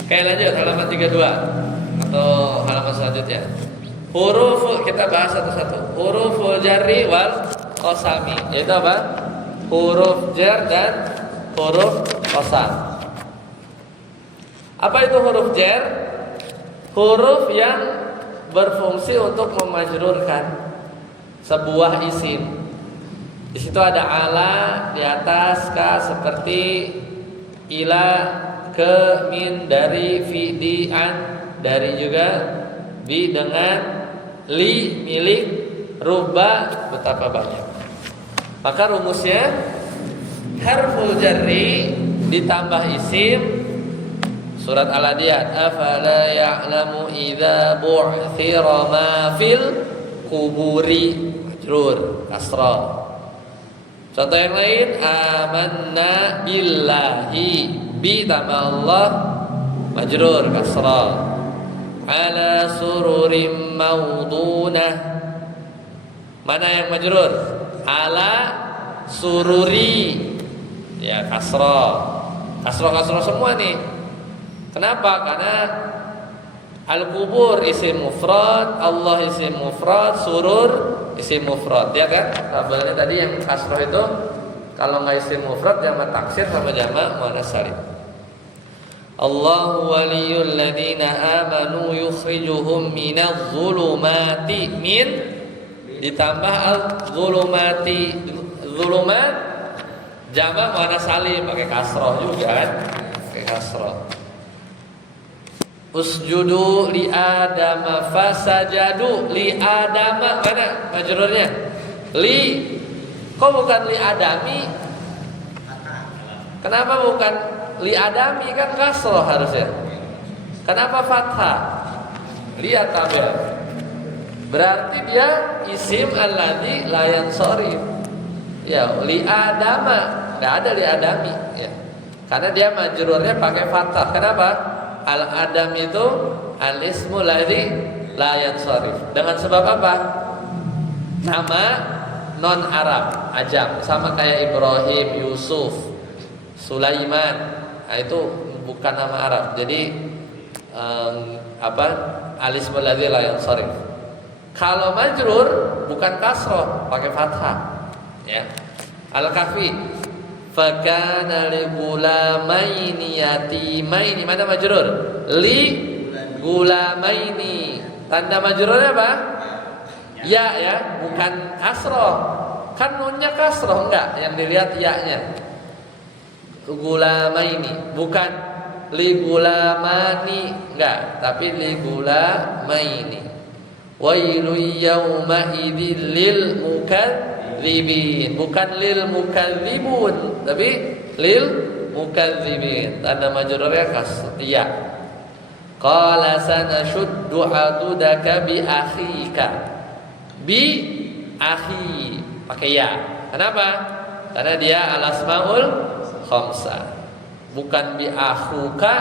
Oke, lanjut halaman 32 atau halaman selanjutnya. Huruf kita bahas satu-satu. Huruful jarri wal qasami. Yaitu apa? Huruf jar dan huruf qasam. Apa itu huruf jar? Huruf yang berfungsi untuk memajrurkan sebuah isim. Di situ ada ala di atas, ka seperti ila, ke, min, dari, fi, di, an, dari juga, bi dengan, li milik, ruba betapa banyak. Maka rumusnya harful jarri ditambah isim. Surat Al-Adiyat, afala ya'lamu idza bu'thira ma fil quburi, majrur kasrah. Contoh yang lain, amanna billahi, bi tambah Allah, majrur kasrah. Ala sururim maudunah. Mana yang majrur? Ala sururi. Ya kasrah. Kasrah semua nih. Kenapa? Karena al-qubur isim mufrad, Allah isim mufrad, surur isim mufrad, ya kan? Tabelnya tadi yang kasroh itu kalau nggak isim mufrad jamak taksir sama jamak muannas salim. Allahu waliyul ladzina amanu yukhrijuhum minadh dhulumati min ditambah al-dhulumati, dhulumat jamak muannas salim pakai kasroh juga kan? Pakai kasroh. Usjudu li adama fasajadu li adama, mana majrurnya? Li. Kok bukan li adami? Kenapa bukan li adami? Kan kasroh harusnya. Kenapa fathah? Lihat tabel. Berarti dia isim alladzi la yansharif. Ya, li adama. Enggak ada li adami ya. Karena dia majrurnya pakai fathah. Kenapa? Al-adam itu al-ismu ladzi la yansharif. Dengan sebab apa? Nama non Arab, ajam, sama kayak Ibrahim, Yusuf, Sulaiman. Nah, itu bukan nama Arab. Jadi al-ismu ladzi la yansharif. Kalau majrur bukan kasroh, pakai fathah. Ya. Al-Kahfi fakana li gulamaini yatimaini, mana majrur? Li gulamaini. Tanda majrurnya apa? Ya ya, bukan kasroh. Kan nunnya kasroh, enggak, yang dilihat ya-nya. Gulamaini, bukan Ligulamani enggak, tapi ligulamaini. Wailul yauma idzil lil mukadzibin, bukan lil mukadzibun, tapi lil mukadzibin. Tanda majrurnya kasya. Qala sanashuddu adudaka bi akhika. Bi akhi pakai ya. Kenapa? Karena dia al-asmaul khamsah. Bukan bi akhuka,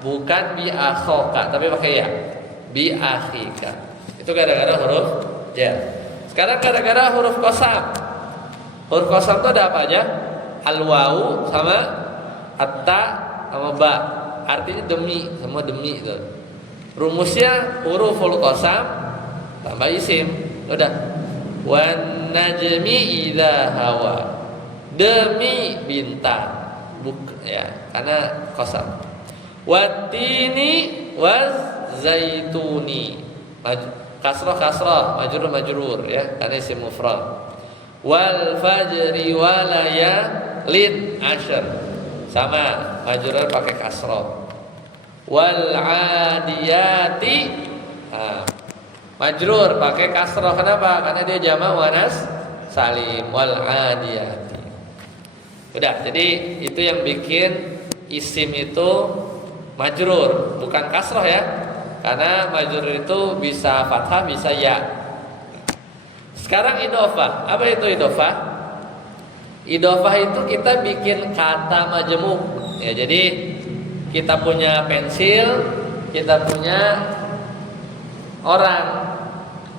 bukan bi akhoka, tapi pakai ya. Bi akhika. Itu gara-gara huruf jar. Sekarang gara-gara huruf qasam. Huruf qasam itu ada apa aja? Al-wawu sama at-ta sama ba. Artinya demi, semua demi itu. Rumusnya huruful qasam tambah isim. Udah. Wan najmi idza hawa. Demi bintang. Ya, karena qasam. Wattini waz zaituni. Kasrah majrur ya, karena isim mufrad. Wal fajri walayalin asyr. Sama, majrur pakai kasrah. Wal adiyati majrur pakai kasrah. Kenapa? Karena dia jamak muannas salim. Wal adiyati. Udah, jadi itu yang bikin isim itu majrur, bukan kasrah ya. Karena majrur itu bisa fathah, bisa ya. Sekarang idhofah. Apa itu idhofah? Idhofah itu kita bikin kata majmuk. Ya, jadi kita punya pensil, kita punya orang.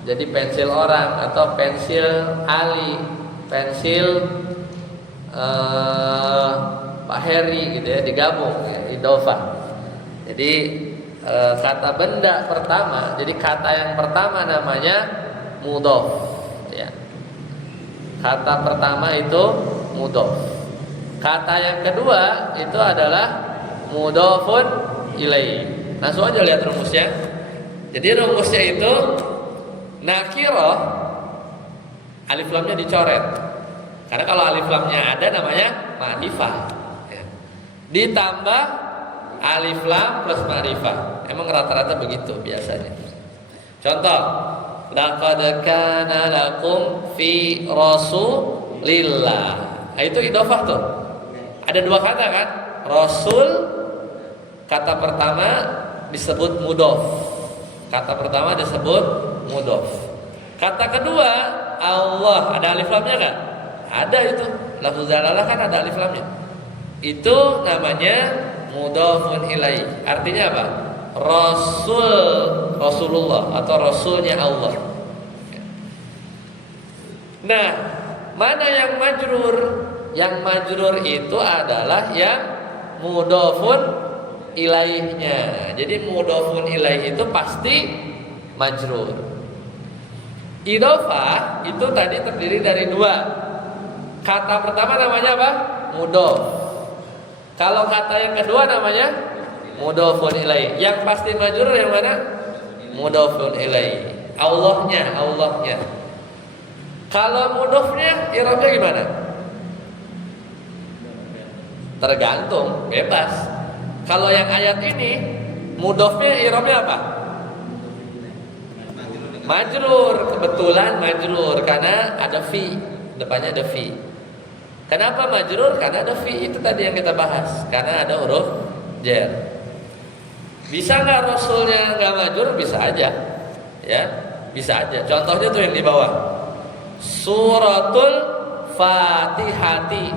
Jadi pensil orang atau pensil Ali, pensil Pak Heri gitu ya, digabung ya, idhofah. Jadi kata benda pertama, jadi kata yang pertama namanya mudhof ya. Kata pertama itu mudhof. Kata yang kedua itu adalah mudhofun ilaih. Langsung aja lihat rumusnya. Jadi rumusnya itu nakirah, alif lamnya dicoret. Karena kalau alif lamnya ada namanya ma'rifah ya. Ditambah alif lam plus ma'rifah. Emang rata-rata begitu biasanya. Contoh, laqad kana lakum fi rasulillah. Nah, itu idhofah tuh. Ada dua kata kan? Rasul, kata pertama disebut mudhof. Kata pertama disebut mudhof. Kata kedua Allah, ada alif lamnya enggak? Ada itu. Lafuz jalalah kan ada alif lamnya. Itu namanya mudhofun ilaih. Artinya apa? Rasulullah atau rasulnya Allah. Nah, mana yang majrur? Yang majrur itu adalah yang mudhofun ilaihnya. Jadi mudhofun ilaih itu pasti majrur. Idhofah itu tadi terdiri dari dua. Kata pertama namanya apa? Mudhof. Kalau kata yang kedua namanya mudhofun ilaih. Yang pasti majrur yang mana? Mudhofun ilaih. Allahnya. Kalau mudhofnya i'rabnya gimana? Tergantung, bebas. Kalau yang ayat ini mudhofnya i'rabnya apa? Majrur, kebetulan majrur karena ada fi, depannya ada fi. Kenapa majrur? Karena ada fi, itu tadi yang kita bahas. Karena ada huruf jar. Bisa nggak rasulnya nggak majrur? Bisa aja, ya, bisa aja. Contohnya tuh yang di bawah. Suratul Fatihati.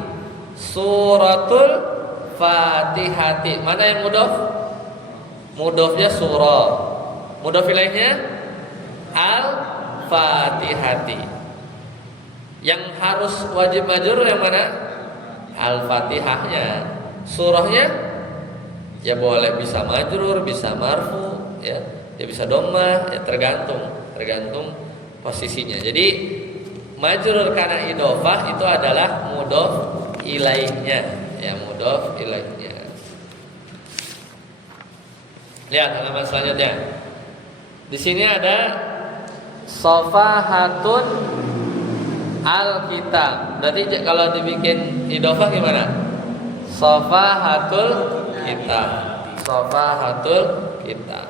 Suratul Fatihati. Mana yang mudhof? Mudhofnya surah. Mudhof ilaihnya Al-Fatihati. Yang harus wajib majrur yang mana? Al-Fatihahnya. Surahnya ya boleh bisa majrur, bisa marfu, ya bisa dhammah, ya tergantung posisinya. Jadi majrur karena idhofah itu adalah mudhof ilaihnya, ya mudhof ilaihnya. Lihat halaman selanjutnya. Di sini ada safahatun al-kitab. Berarti kalau dibikin idhofah gimana? Safahatul kitab. safahatul kitab.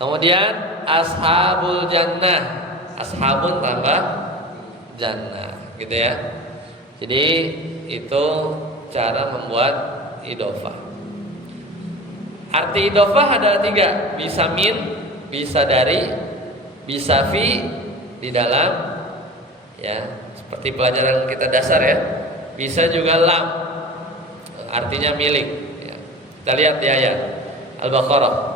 Kemudian ashabul jannah, ashabun tambah jannah, gitu ya. Jadi itu cara membuat idhofah. Arti idhofah ada 3, bisa min, bisa dari, bisa fi di dalam, ya seperti pelajaran kita dasar ya. Bisa juga lam, artinya milik. Ya. Kita lihat di ayat Al-Baqarah.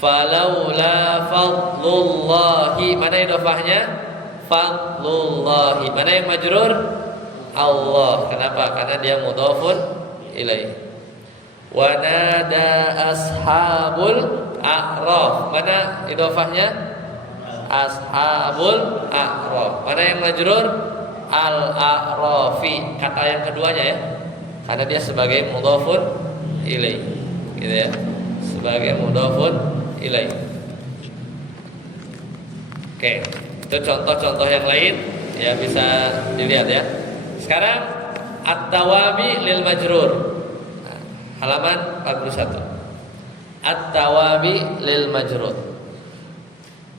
Falaula fadlullahi, mana idhofahnya? Fadlullahi. Mana yang majrur? Allah. Kenapa? Karena dia mudhafun ilaih. Wa nada ashabul a'raf. Mana idhofahnya? Ashabul a'raf. Mana yang majrur? Al-a'rafi. Kata yang keduanya ya. Karena dia sebagai mudhafun ilaih. Gitu ya. Sebagai mudhafun ilaih. Oke, itu contoh-contoh yang lain ya, bisa dilihat ya. Sekarang at-tawabi lil majrur. Nah, halaman 41. At-tawabi lil majrur.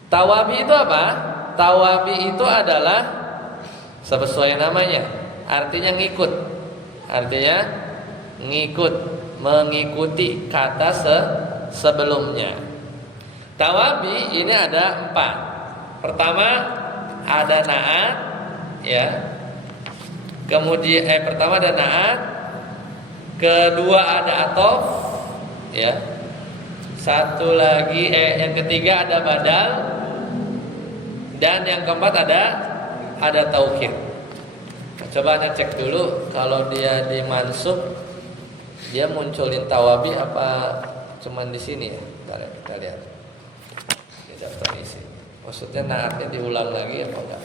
Tawabi itu apa? Tawabi itu adalah sesuai namanya, artinya ngikut. Artinya ngikut, mengikuti kata sebelumnya. Tawabi ini ada 4. Pertama ada na'at, ya. Kemudian pertama ada na'at, kedua ada atof, ya. Satu lagi yang ketiga ada badal, dan yang keempat ada taukid. Coba anda cek dulu kalau dia dimansub, dia munculin tawabi apa cuman di sini ya? Kita lihat di daftar isi. Maksudnya naatnya diulang lagi apa enggak?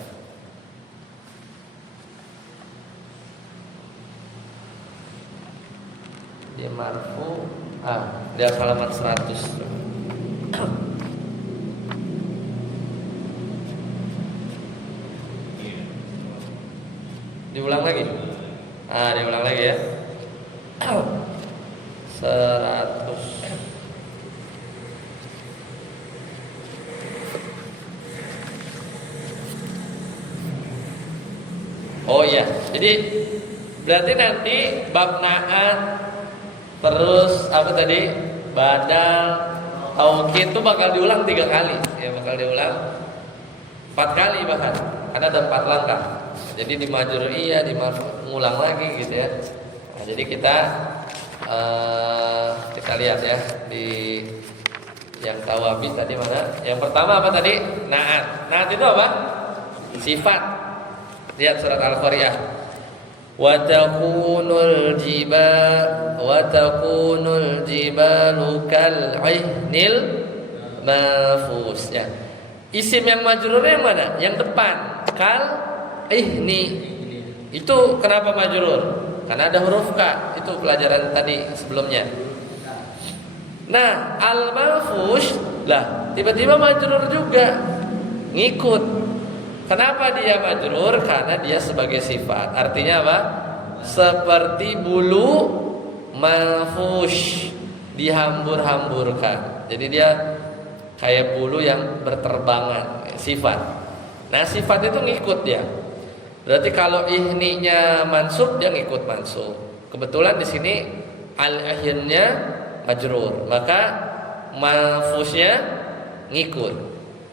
Di marfu, di halaman 100. Diulang lagi. Diulang lagi ya. 100. Oh iya, jadi berarti nanti bab na'at, terus apa tadi, badal, taukid itu bakal diulang 3 kali, ya bakal diulang 4 kali bahkan, karena ada 4 langkah. Jadi di majruriyah, di ngulang lagi gitu ya. Nah, jadi kita lihat ya di yang tawabi tadi mana? Yang pertama apa tadi? Na'at. Na'at itu apa? Sifat. Lihat surat Al-Qariyah. Wa takunul jibalu kal'ihnil mafus. Ya. Isim yang majrur yang mana? Yang depan. Kal ihni. Itu kenapa majrur? Karena ada huruf ka. Itu pelajaran tadi sebelumnya. Nah, al-mafus lah tiba-tiba majrur juga. Ngikut. Kenapa dia majrur? Karena dia sebagai sifat. Artinya apa? Seperti bulu manfush, dihambur-hamburkan. Jadi dia kayak bulu yang berterbangan, sifat. Nah, sifat itu ngikut dia. Berarti kalau ihninya mansub, dia ngikut mansub. Kebetulan di sini al-akhirnya majrur, maka manfusnya ngikut.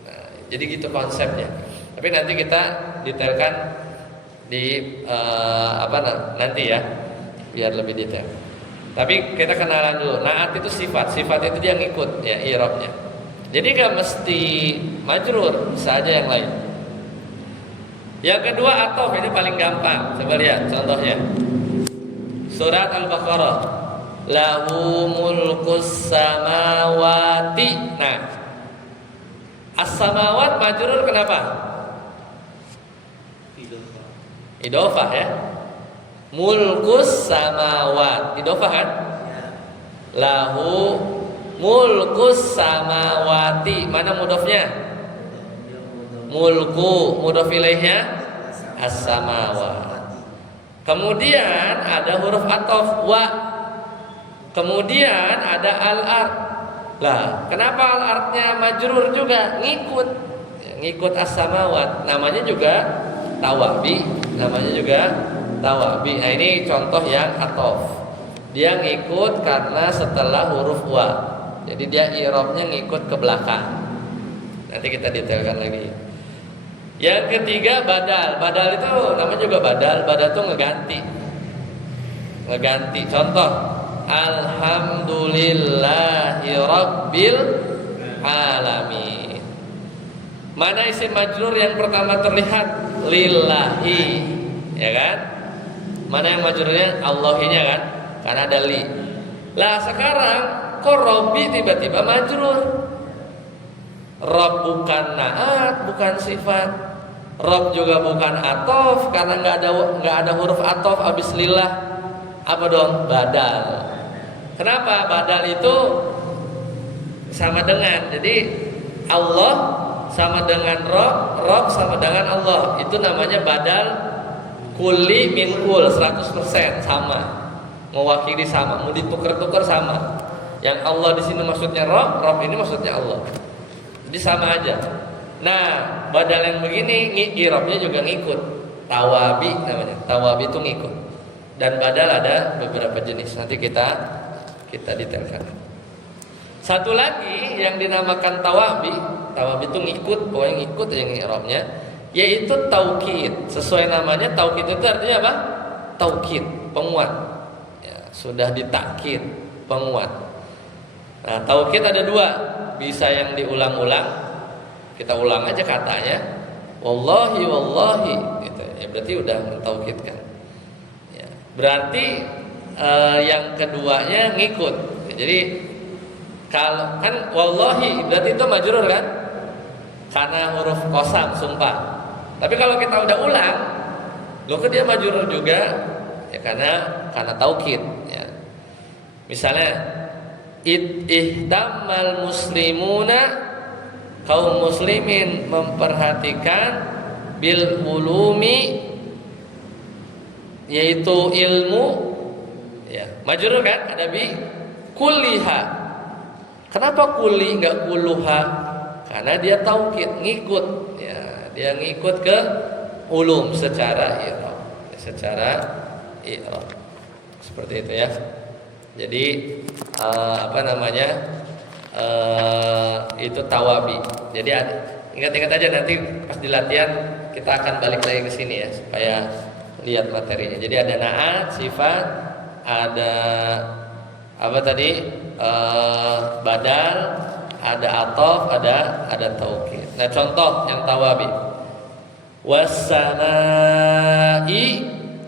Nah, jadi gitu konsepnya. Tapi nanti kita detailkan di nanti ya, biar lebih detail. Tapi kita kenalan dulu. Naat itu sifat itu dia ngikut ya i'rabnya. Jadi gak mesti majrur, bisa aja yang lain. Yang kedua atof, ini paling gampang. Coba lihat contohnya. Surat Al-Baqarah. Lahu mulkus samawati. Nah, as-samawat majrur kenapa? Idhofah ya. Mulkus samawat. Idhofah kan? Lahu mulkus samawati. Mana mudhofnya? Mulku. Mudhof ilaihnya as-samawat. Kemudian ada huruf athof wa. Kemudian ada al-ard. Lah, kenapa al-ardnya majrur juga? Ngikut as-samawat. Namanya juga tawabi. Nah, ini contoh yang atof. Dia ngikut karena setelah huruf wa. Jadi dia i'rabnya ngikut ke belakang. Nanti kita detailkan lagi. Yang ketiga badal. Badal itu namanya juga badal. Badal itu ngeganti. Contoh, alhamdulillahi rabbil alamin. Mana isim majrur yang pertama terlihat? Lillahi, ya kan? Mana yang majrurnya? Allahinya kan? Karena ada li. Lah sekarang kok Robbi tiba-tiba majrur? Rob bukan naat, bukan sifat. Rob juga bukan atof karena nggak ada huruf atof abis lillah. Apa dong? Badal. Kenapa? Badal itu sama dengan. Jadi Allah sama dengan Rob sama dengan Allah. Itu namanya badal kulli min kul, 100% sama. Mewakili sama, mau ditukar-tukar sama. Yang Allah di sini maksudnya Rob ini maksudnya Allah. Jadi sama aja. Nah, badal yang begini i'rabnya juga ngikut. Tawabi namanya. Tawabi itu ngikut. Dan badal ada beberapa jenis. Nanti kita detailkan. Satu lagi yang dinamakan tawabi itu ngikut, pokoknya ngikut yang i'rabnya, yaitu taukid. Sesuai namanya taukid itu artinya apa? Taukid, penguat. Ya, sudah ditakkid, penguat. Nah, taukid ada dua, bisa yang diulang-ulang. Kita ulang aja katanya, wallahi gitu. Ya berarti udah mentaukidkan. Ya, berarti yang keduanya ngikut. Jadi kalau kan wallahi berarti itu majrur kan? Karena huruf qasam, sumpah. Tapi kalau kita udah ulang, loh kok dia majrur juga? Ya karena taukid, ya. Misalnya ihtammal muslimuna, kaum muslimin memperhatikan bil ulumi, yaitu ilmu, ya. Majrur kan? Ada bi kulliha. Kenapa kulli enggak kulluha? Karena dia taukid, ngikut, ya. Dia ngikut ke ulum secara i'rab. Seperti itu ya. Jadi itu tawabi. Jadi ingat-ingat aja nanti pas di latihan kita akan balik lagi ke sini ya supaya lihat materinya. Jadi ada naat, sifat, ada apa tadi? Badal, ada atof, ada taukid. Nah, contoh yang tawabi. Was-samai.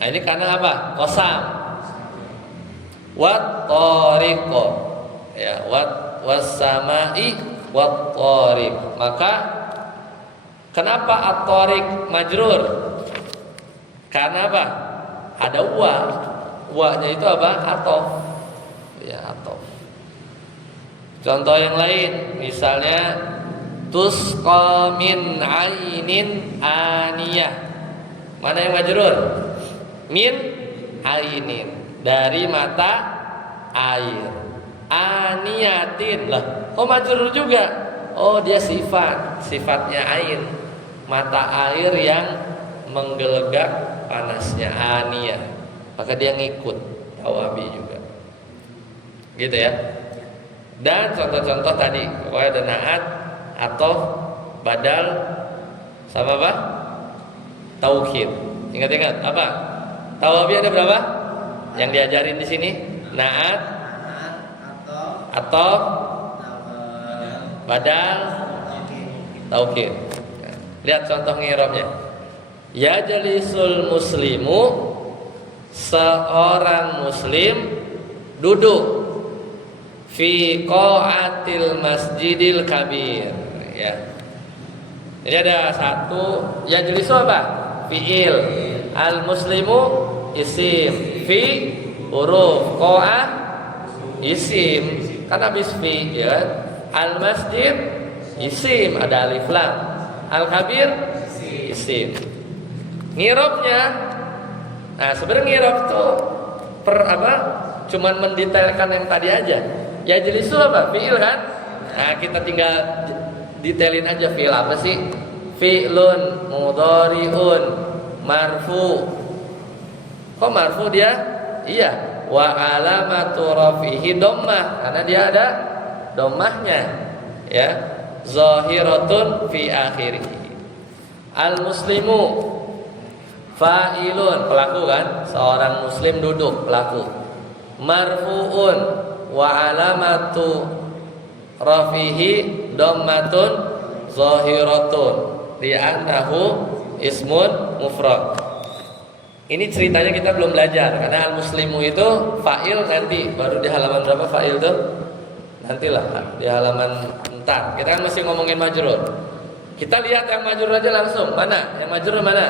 Nah, ini karena apa? Qasam. Wat-tariqo. Ya, was-samai wat-tariq. Maka kenapa at-tariq majrur? Karena apa? Ada wa. Wa-nya itu apa? Atof. Ya, atof. Contoh yang lain, misalnya tusqa min ainin aniyah. Mana yang majrur? Min ainin, dari mata air. Aniyatin, lah kok majrur juga? Oh, dia sifatnya ain, mata air yang menggelegak panasnya, aniyah. Maka dia ngikut tawabi juga. Gitu ya. Dan contoh-contoh tadi, pokoknya ada naat atau badal sama apa? Taukid. Ingat-ingat apa? Tawabi ada berapa? Yang diajarin di sini? Naat atau badal, taukid. Lihat contoh ngirabnya. Ya jalisul muslimu, seorang muslim duduk fi qa'atil masjidil kabir, ya. Ini ada satu, ya jalisu apa? Fi'il. Al muslimu isim, fi huruf, qa'ah isim, kan habis fi, ya. Al masjid isim, ada alif lam. Al kabir isim. Ngirabnya, nah sebenarnya ngirab tuh cuman mendetailkan yang tadi aja. Yajlisu apa? Fi'il kan? Nah, kita tinggal detailin aja fi'il apa sih? Fi'lun mudhari'un marfu. Kok marfu dia? Iya. Wa alamatu rafihi dhammah, karena dia ada dhammahnya. Ya. Zahiratun fi akhirih. Al muslimu fa'ilun, pelaku kan? Seorang muslim duduk, pelaku. Marfu'un wa alamatu rafihi dhammatun zahiratun li'annahu ismun mufrad. Ini ceritanya kita belum belajar karena al-muslimu itu fa'il nanti, baru di halaman berapa fa'il tuh? Nantilah di halaman entar. Kita kan masih ngomongin majrur. Kita lihat yang majrur aja langsung. Mana? Yang majrur mana?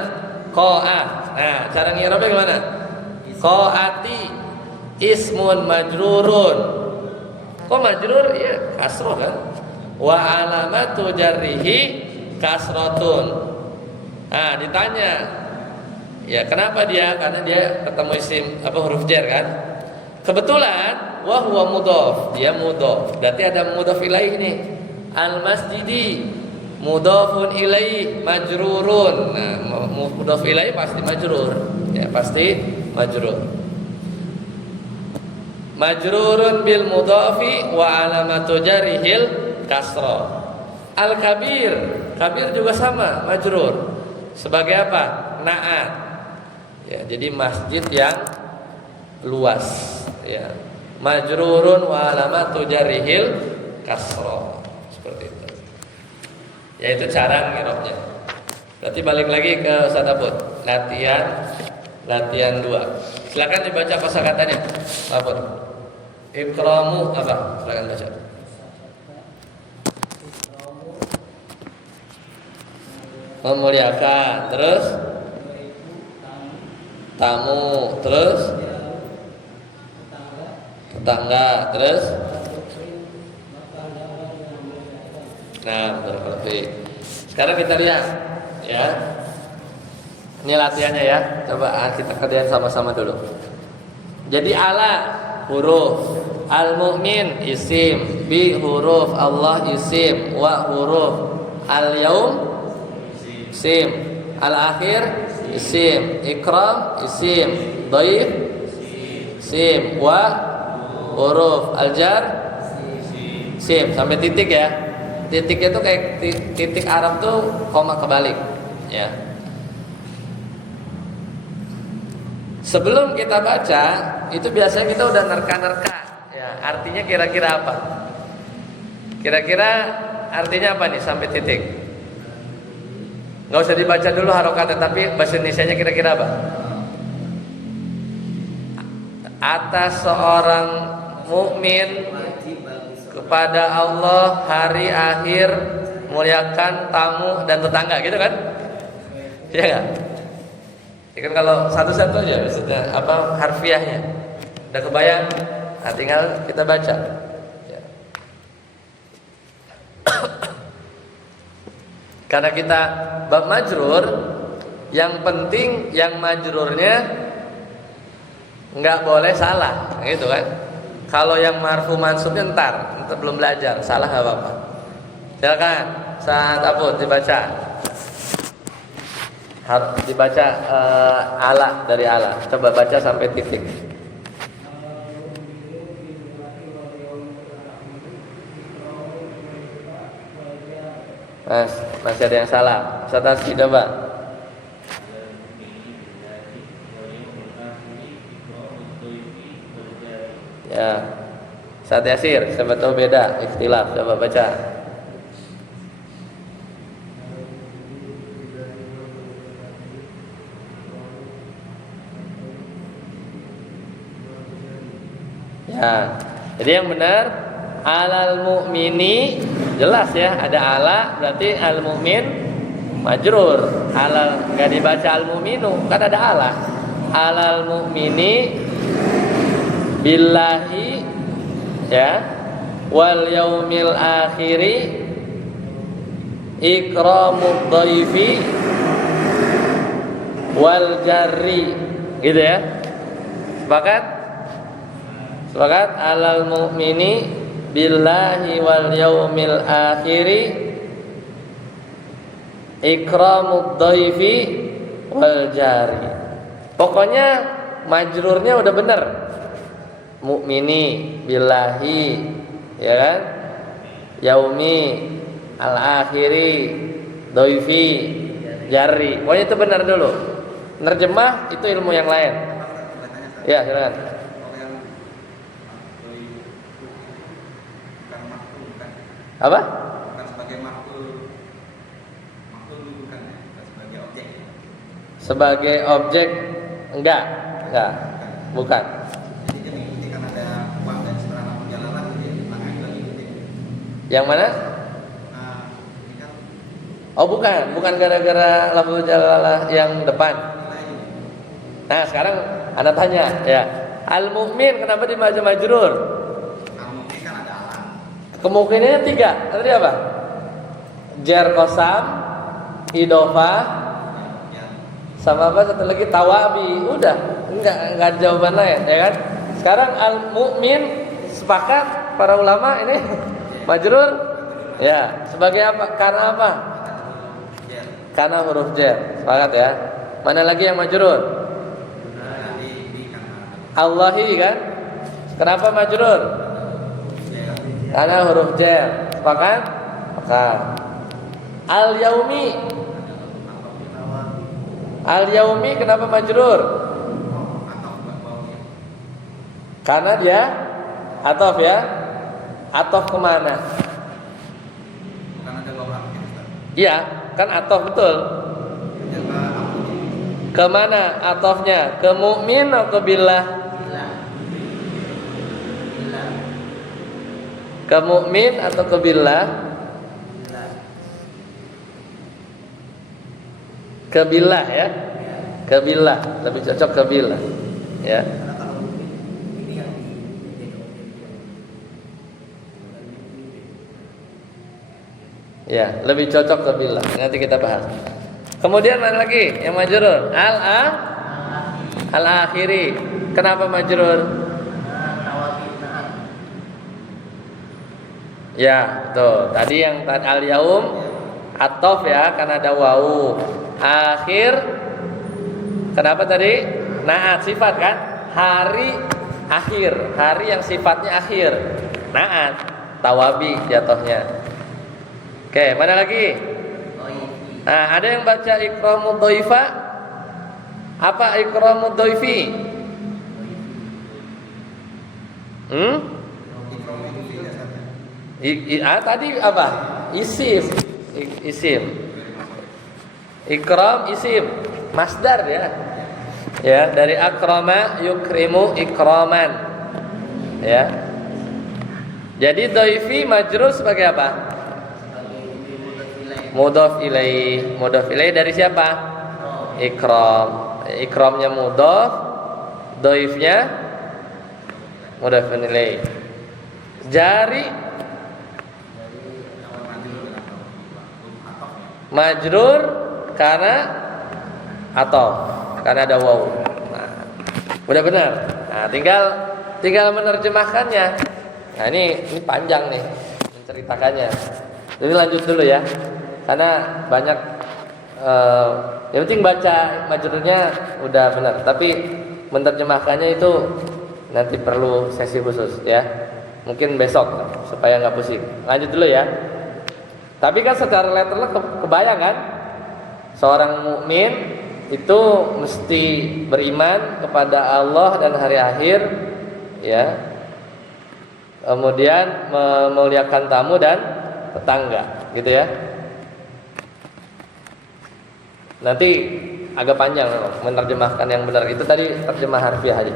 Qa'a. Nah, cara ngirabnya gimana? Qa'ati ismun majrurun. Kok majrur? Ya, kasroh kan? Wa alamatu jarrihi kasratun. Nah, ditanya, ya kenapa dia? Karena dia ketemu isim apa huruf jar kan? Kebetulan wa huwa mudhaf, dia mudhaf. Berarti ada mudhaf ilaih nih. Al masjidi mudhafun ilaih majrurun. Nah, mudhaf ilaih pasti majrur. Ya, pasti majrur. Majrurun bil mudhafi wa alamatu jarihil kasra. Al kabir, kabir juga sama, majrur. Sebagai apa? Na'at. Ya, jadi masjid yang luas, ya. Majrurun wa alamatu jarihil kasra. Seperti itu. Ya, itu cara ngirabnya. Berarti balik lagi ke Ustaz Abud. Latihan 2. Silakan dibaca kosakatanya. Abud. Ikramu apa? Silakan baca. Memuliakan, terus tamu, terus tetangga, terus nah, berarti sekarang kita lihat ya. Ini latihannya ya. Coba kita kerjain sama-sama dulu. Jadi ala huruf, al-mu'min isim, bi huruf, Allah isim, wa huruf, al-yaum isim, al-akhir isim, ikram isim, dhaif isim, wa huruf, al-jar isim, sampai titik ya. Titiknya tuh kayak titik Arab tuh koma kebalik ya. Sebelum kita baca, itu biasanya kita udah nerka-nerka ya, artinya kira-kira apa? Kira-kira artinya apa nih sampai titik? Nggak usah dibaca dulu harokatnya, tapi bahasa Indonesianya kira-kira apa? Atas seorang mukmin kepada Allah, hari akhir, muliakan tamu dan tetangga, gitu kan? Iya nggak? Ya kan kalau satu-satu aja maksudnya apa harfiahnya. Udah kebayang? Nah, tinggal kita baca. Ya. Karena kita bab majrur, yang penting yang majrurnya nggak boleh salah, gitu kan? Kalau yang marfu mansubnya ntar belum belajar, salah nggak apa-apa. Silakan, saat Abud dibaca. Harus dibaca ala dari ala. Coba baca sampai titik. Masih ada yang salah. Ustaz coba. Ya. Ustaz Yasir, siapa tahu beda, ikhtilaf. Coba baca. Ya, jadi yang benar alal mu'mini, jelas ya, ada ala berarti al mu'min majrur. Alal enggak dibaca al mu'minu, kan ada ala. Alal mu'mini billahi ya wal yaumil akhiri ikramud dhaifi wal jarri, gitu ya. Sepakat? Sepakat? Alal mu'mini billahi wal yaumil akhiri ikramud dhaifi wal jari. Pokoknya majrurnya udah bener. Mu'mini billahi, ya kan? Yaumi al akhiri dhaifi jari. Pokoknya itu benar dulu. Nerjemah itu ilmu yang lain. Ya, silakan. Apa? Bukan sebagai makhluk bukan sebagai objek. Sebagai objek enggak, bukan. Jadi kan ini kan ada uang dan setelah perjalanan makanya lagi ikutin. Yang mana? Ini kan Oh, bukan gara-gara lafzul jalalah yang depan. Nah, sekarang Anda tanya, ya. Al mukmin kenapa dibaca majrur? kamu ini kan ada alam. Kemungkinannya 3. Tadi apa? Jar qasam, idofah, Ya. sama apa satu lagi tawabi. Udah, enggak ada jawaban lain, ya kan? Sekarang al mukmin sepakat para ulama ini majrur. Ya, sebagai apa? Karena apa? Ya. Karena huruf jar. Sepakat ya. Mana lagi yang majrur? Di karena Allahi kan? Kenapa majrur? ya. Karena huruf jar. Sepakat? Sepakat. Al yaumi. Al yaumi kenapa majrur? Karena dia atof ya. Atof kemana? Bukan ada bawah gitu, Ustaz. Iya, kan atof betul. Ya, aku Kemana atofnya? Ke mukmin atau ke billah? Ke mukmin atau ke billah? Ke billah ya. Ke billah, lebih cocok ke billah. Ya. karena kalau ini yang Ya, lebih cocok ke billah. Nanti kita bahas. Kemudian mana lagi yang majrur? Al akhiri. Kenapa majrur? Ya, betul. Tadi yang al yaum atof ya, karena ada wau. Akhir. Kenapa tadi? Naat sifat kan? Hari akhir, hari yang sifatnya akhir. Naat, tawabi jatuhnya. Oke, mana lagi? Nah, ada yang baca ikramud dhaifa? Apa ikramud dhaifi? Tadi apa? Isim. Isim. Ikram isim. Masdar ya. Ya, dari akrama yukrimu ikraman. Ya. Jadi dhaifi majrur sebagai apa? Mudhaf ilaih. Mudhaf ilaih dari siapa? Ikram. Ikramnya mudhaf, dhaifnya mudhaf ilaih. Jari majrur karena atau karena ada waw. Nah, udah benar. Nah, tinggal menerjemahkannya. Nah, ini panjang nih menceritakannya. Jadi lanjut dulu ya. Karena banyak yang penting baca majrurnya udah benar, tapi menerjemahkannya itu nanti perlu sesi khusus ya. Mungkin besok supaya nggak pusing. Lanjut dulu ya. Tapi kan secara letternya kebayang kan? Seorang mukmin itu mesti beriman kepada Allah dan hari akhir ya. Kemudian memuliakan tamu dan tetangga, gitu ya. Nanti agak panjang menerjemahkan yang benar. Itu tadi terjemah harfiah aja.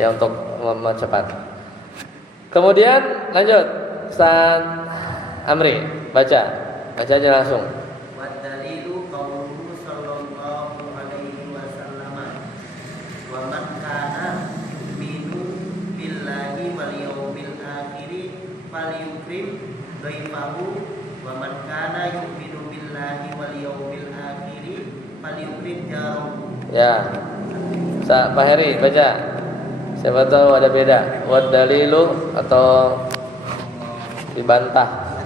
Ya untuk mempercepat. Kemudian lanjut Ustaz Amri, baca aja langsung. Wadalilu qauluhu sallallahu alaihi wasallam wa man kana yu'minu billahi wal yawmil akhir falyukrim dhaifahu wa man kana yu'minu billahi wal yawmil akhir falyukrim jarahu. Ya. Pak Heri baca. Siapa tahu ada beda. Wad dalilu atau dibantah.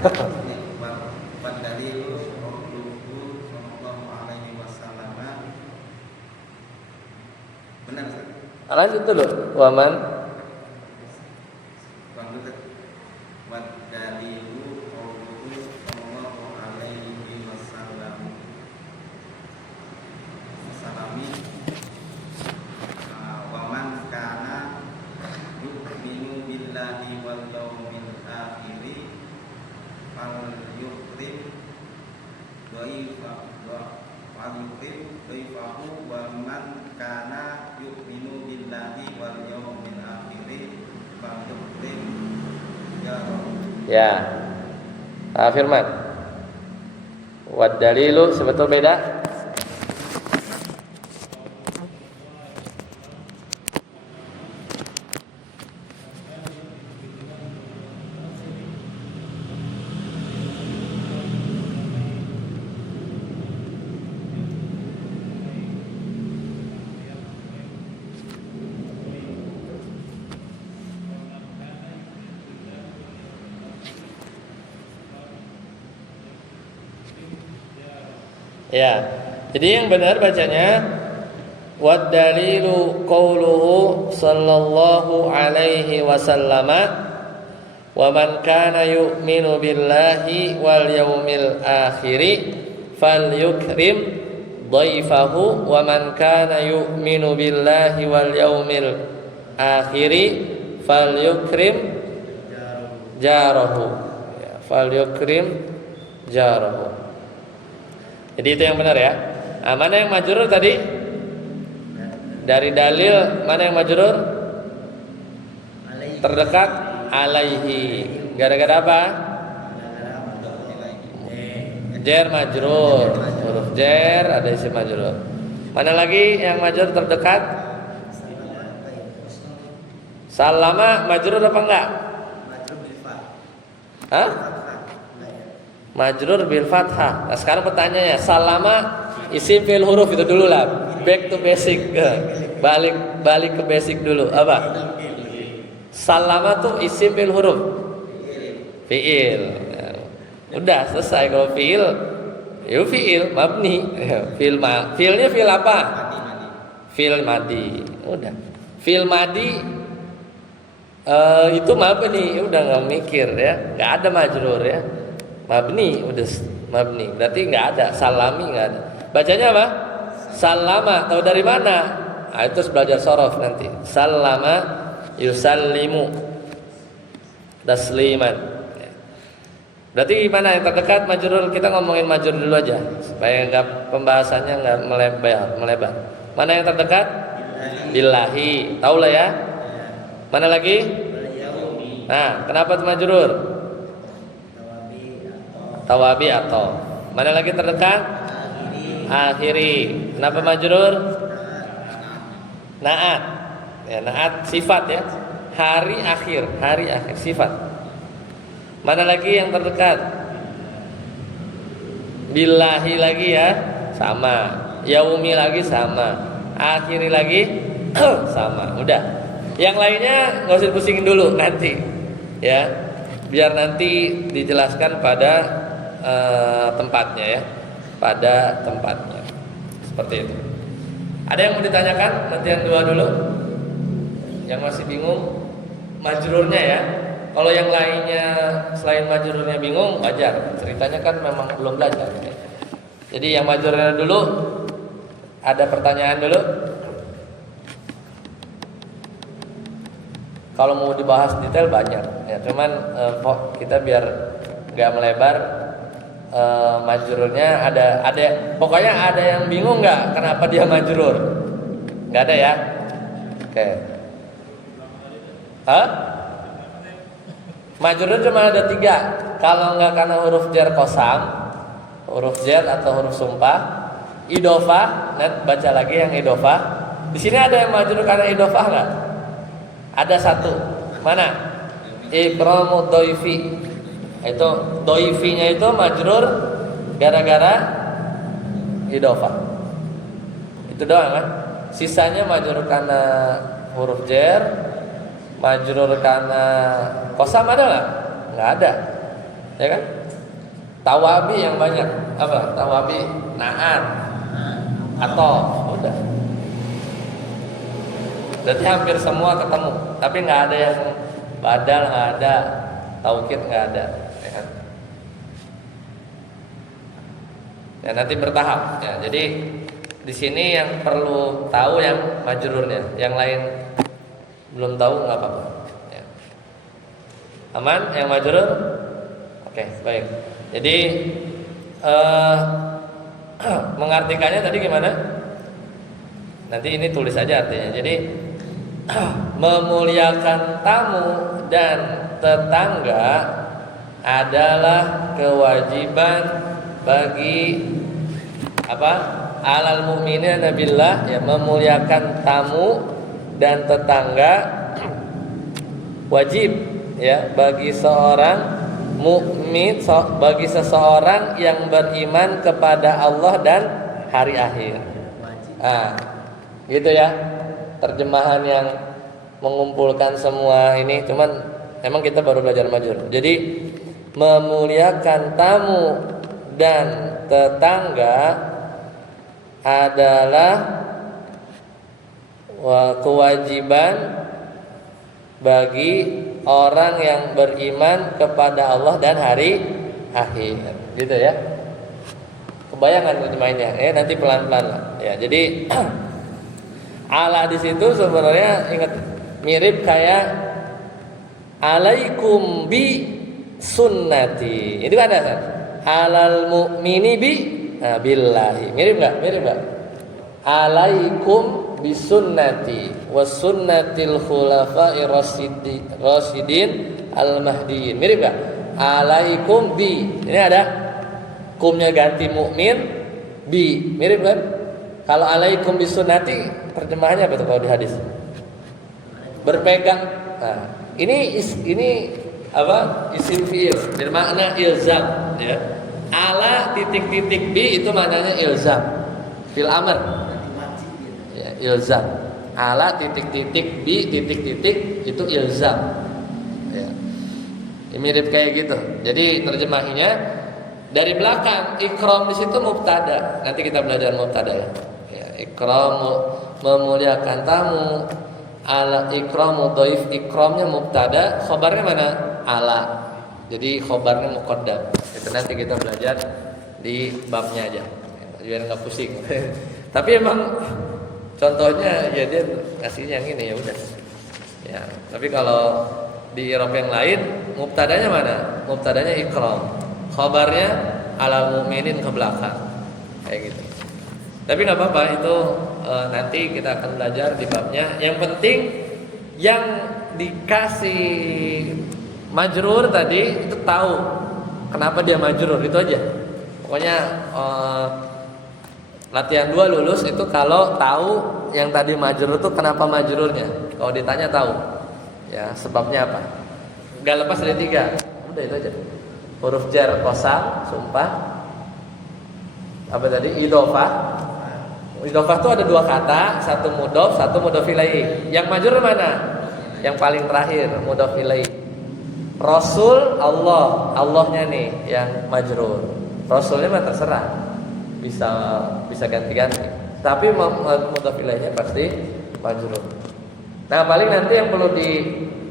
Wad dalilu qauluhu sallallahu alaihi wasallam. Benar Ustaz? Lanjut dulu. Waman Wad dalilu qauluhu sallallahu alaihi wasallam. Wasalami wa man kana yu'minu billahi wal yawmil akhir fal yukrim dhaifahu wa man kana yu'minu billahi wal yawmil akhir fal yukrim ya. Firman. Wad dalilu sebetul beda. Ya. Jadi yang benar bacanya wad dalilu qauluhu sallallahu alaihi wasallam wa man kana yu'minu billahi wal yawmil akhir falyukrim dhaifahu wa man kana yu'minu billahi wal yawmil akhir falyukrim jarahu. Ya, falyukrim jarahu. Jadi itu yang benar ya. Nah, mana yang majrur tadi? Dari dalil mana yang majrur? Terdekat alaihi. Gara-gara apa? Jar majrur. Huruf jar ada isim majrur. Mana lagi yang majrur terdekat? Salama majrur apa enggak? Hah? Majrur bil fathah. Nah, sekarang pertanyaannya, salama isim fi'il huruf itu dulu lah. Back to basic. Balik ke basic dulu. Apa? Salama tuh isim fi'il huruf. Fi'il. Udah selesai. Kalau fi'il, ya fi'il mabni. Fi'ilnya fi'il apa? Fi'il madi. Udah. Fi'il madi itu mabni. Udah nggak mikir ya. Nggak ada majrur ya. Mabni, udah mabni. Berarti nggak ada, salami nggak ada. Bacanya apa? Salama. Tahu dari mana? Nah, itu belajar sorof nanti. Salama yusallimu tasliman. Berarti gimana yang terdekat majrur? Kita ngomongin majrur dulu aja supaya nggak pembahasannya nggak melebar. Mana yang terdekat? Billahi. Tahu lah ya. Mana lagi? Nah, kenapa itu majrur? Tawabi atau mana lagi terdekat? Akhiri. Kenapa majrur? Naat. Ya, naat sifat ya. Hari akhir sifat. Mana lagi yang terdekat? Billahi lagi ya, sama. Yaumi lagi sama. Akhiri lagi sama. Udah. Yang lainnya nggak usah pusingin dulu nanti. Ya. Biar nanti dijelaskan pada tempatnya ya, pada tempatnya seperti itu. Ada yang mau ditanyakan? Nanti yang dua dulu, yang masih bingung majrurnya ya. Kalau yang lainnya selain majrurnya bingung, wajar. Ceritanya kan memang belum belajar. Jadi yang majrurnya dulu, ada pertanyaan dulu. Kalau mau dibahas detail banyak ya, cuman kita biar nggak melebar. Majrurnya ada pokoknya ada yang bingung nggak kenapa dia majrur? Nggak ada ya? Oke. Hah? Majrur cuma ada 3. Kalau nggak karena huruf jar kosam, huruf jar atau huruf sumpah, idofah. Net baca lagi yang idofah. Di sini ada yang majrur karena idofah nggak? Ada satu. Mana? Ikramu doifi. Itu doifinya itu majrur gara-gara idofah. Itu doang kan? Sisanya majrur karena huruf jer, majrur karena qasam ada nggak? Nggak ada, ya kan? Tawabi yang banyak apa? Tawabi, na'at, atau udah. Berarti hampir semua ketemu, tapi nggak ada yang badal, nggak ada taukid, nggak ada. Ya kan? Ya nanti bertahap. Ya, jadi di sini yang perlu tahu yang majrurnya, yang lain belum tahu nggak apa-apa. Ya. Aman yang majrur? Oke, baik. Jadi mengartikannya tadi gimana? Nanti ini tulis aja artinya. Jadi memuliakan tamu dan tetangga adalah kewajiban bagi apa? Alal mu'minina billah, ya, memuliakan tamu dan tetangga wajib, ya, bagi seorang mukmin, bagi seseorang yang beriman kepada Allah dan hari akhir. Gitu ya. Terjemahan yang mengumpulkan semua ini, cuman emang kita baru belajar majur. Jadi memuliakan tamu dan tetangga adalah kewajiban bagi orang yang beriman kepada Allah dan hari akhir. Gitu ya. Kebayangan terjemahannya. Ya, nanti pelan-pelan lah. Ya, jadi ala di situ sebenarnya ingat mirip kayak alaikum bi sunnati. Itu kan ada alal mu'mini bi billahi. Mirip enggak? Mirip enggak? Alaikum bi sunnati was sunnatil khulafa'ir rasyidin al mahdiyyin. Mirip enggak? Alaikum bi. Ini ada kumnya ganti mukmin bi. Mirip kan? Kalau alaikum bi sunnati terjemahannya apa tuh kalau di hadis? Berpegang. Nah, ini apa? Isim fi'il bermakna ilzam, ya. Ala titik-titik bi itu maknanya ilzam. Fil amr. Ya, ilzam. Ala titik-titik bi titik-titik itu ilzam. Ya. Ini mirip kayak gitu. Jadi terjemahinya dari belakang ikram di situ mubtada. Nanti kita belajar mubtada ya. Ya, ikram memuliakan tamu, ala ikramu dhaif, ikramnya mubtada, khabarnya mana? Ala. Jadi khabarnya muqaddam. Itu nanti kita belajar di babnya aja. Biar enggak pusing. Tapi emang contohnya ya dia kasihnya yang ini ya udah. Ya, tapi kalau di i'rab yang lain mubtadanya mana? Mubtadanya ikram. Khabarnya alal mu'minin ke belakang. Kayak gitu. Tapi enggak apa-apa itu nanti kita akan belajar di babnya. Yang penting yang dikasih majrur tadi itu tahu kenapa dia majrur, itu aja. Pokoknya latihan 2 lulus itu kalau tahu yang tadi majrur itu kenapa majrurnya. Kalau ditanya tahu. Ya, sebabnya apa? Enggak lepas dari 3. Udah itu aja. Huruf jar qasam, sumpah. Apa tadi? Idhofah. Idhofah itu ada 2 kata, satu mudhof, satu mudhof ilaih. Yang majrur mana? Yang paling terakhir, mudhof ilaih. Rasul Allah, Allahnya nih yang majrur. Rasulnya mah terserah. Bisa ganti-ganti. Tapi mudhof ilaihnya pasti majrur. Nah, paling nanti yang perlu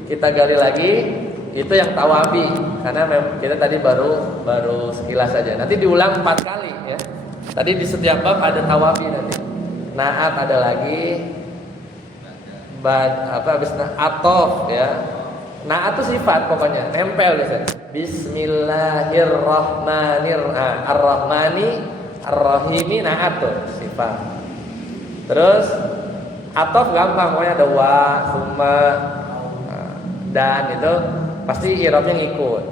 kita gali lagi itu yang tawabi, karena kita tadi baru sekilas saja. Nanti diulang 4 kali ya. Tadi di setiap bab ada tawabi nanti. Naat ada lagi. Habis atof ya. Naat itu sifat pokoknya, nempel biasanya. Bismillahirrahmanirrahim. Ar-Rahmani Ar-Rahimi, naat tuh sifat. Terus atof gampang, pokoknya ada wa, summa, dan itu pasti i'rabnya ngikut.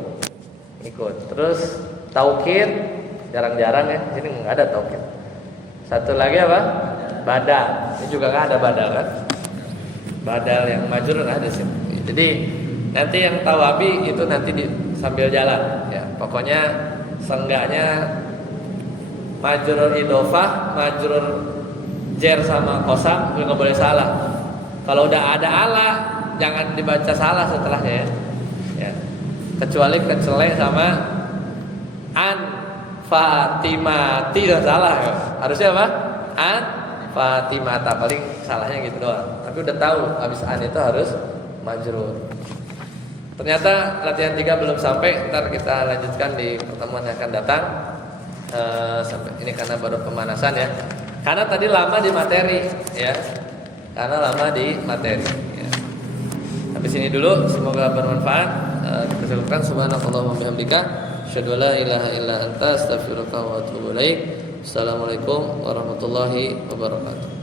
Terus taukid jarang-jarang ya, di sini nggak ada taukid. Satu lagi apa? Badal. Ini juga nggak ada badal kan? Badal yang majrur ada sih. Jadi nanti yang tawabi itu nanti sambil jalan ya. Pokoknya seenggaknya majrur idhofah, majrur jer sama qasam nggak boleh salah. Kalau udah ada ala, jangan dibaca salah setelahnya ya. Ya. Kecuali kecelek sama an Fatimati dan salah ya. Harusnya apa? An Fatimata, paling salahnya gitu doang. Tapi udah tahu habis an itu harus majrur. Ternyata latihan 3 belum sampai, ntar kita lanjutkan di pertemuan yang akan datang. Sampai ini karena baru pemanasan ya. Karena tadi lama di materi ya. Karena lama di materi ya. Habis ini dulu, semoga bermanfaat. Kita cukupkan subhanakallahumma bihamdika asyhadu an la ilaha illa anta astaghfiruka wa atubu ilaik. Assalamualaikum warahmatullahi wabarakatuh.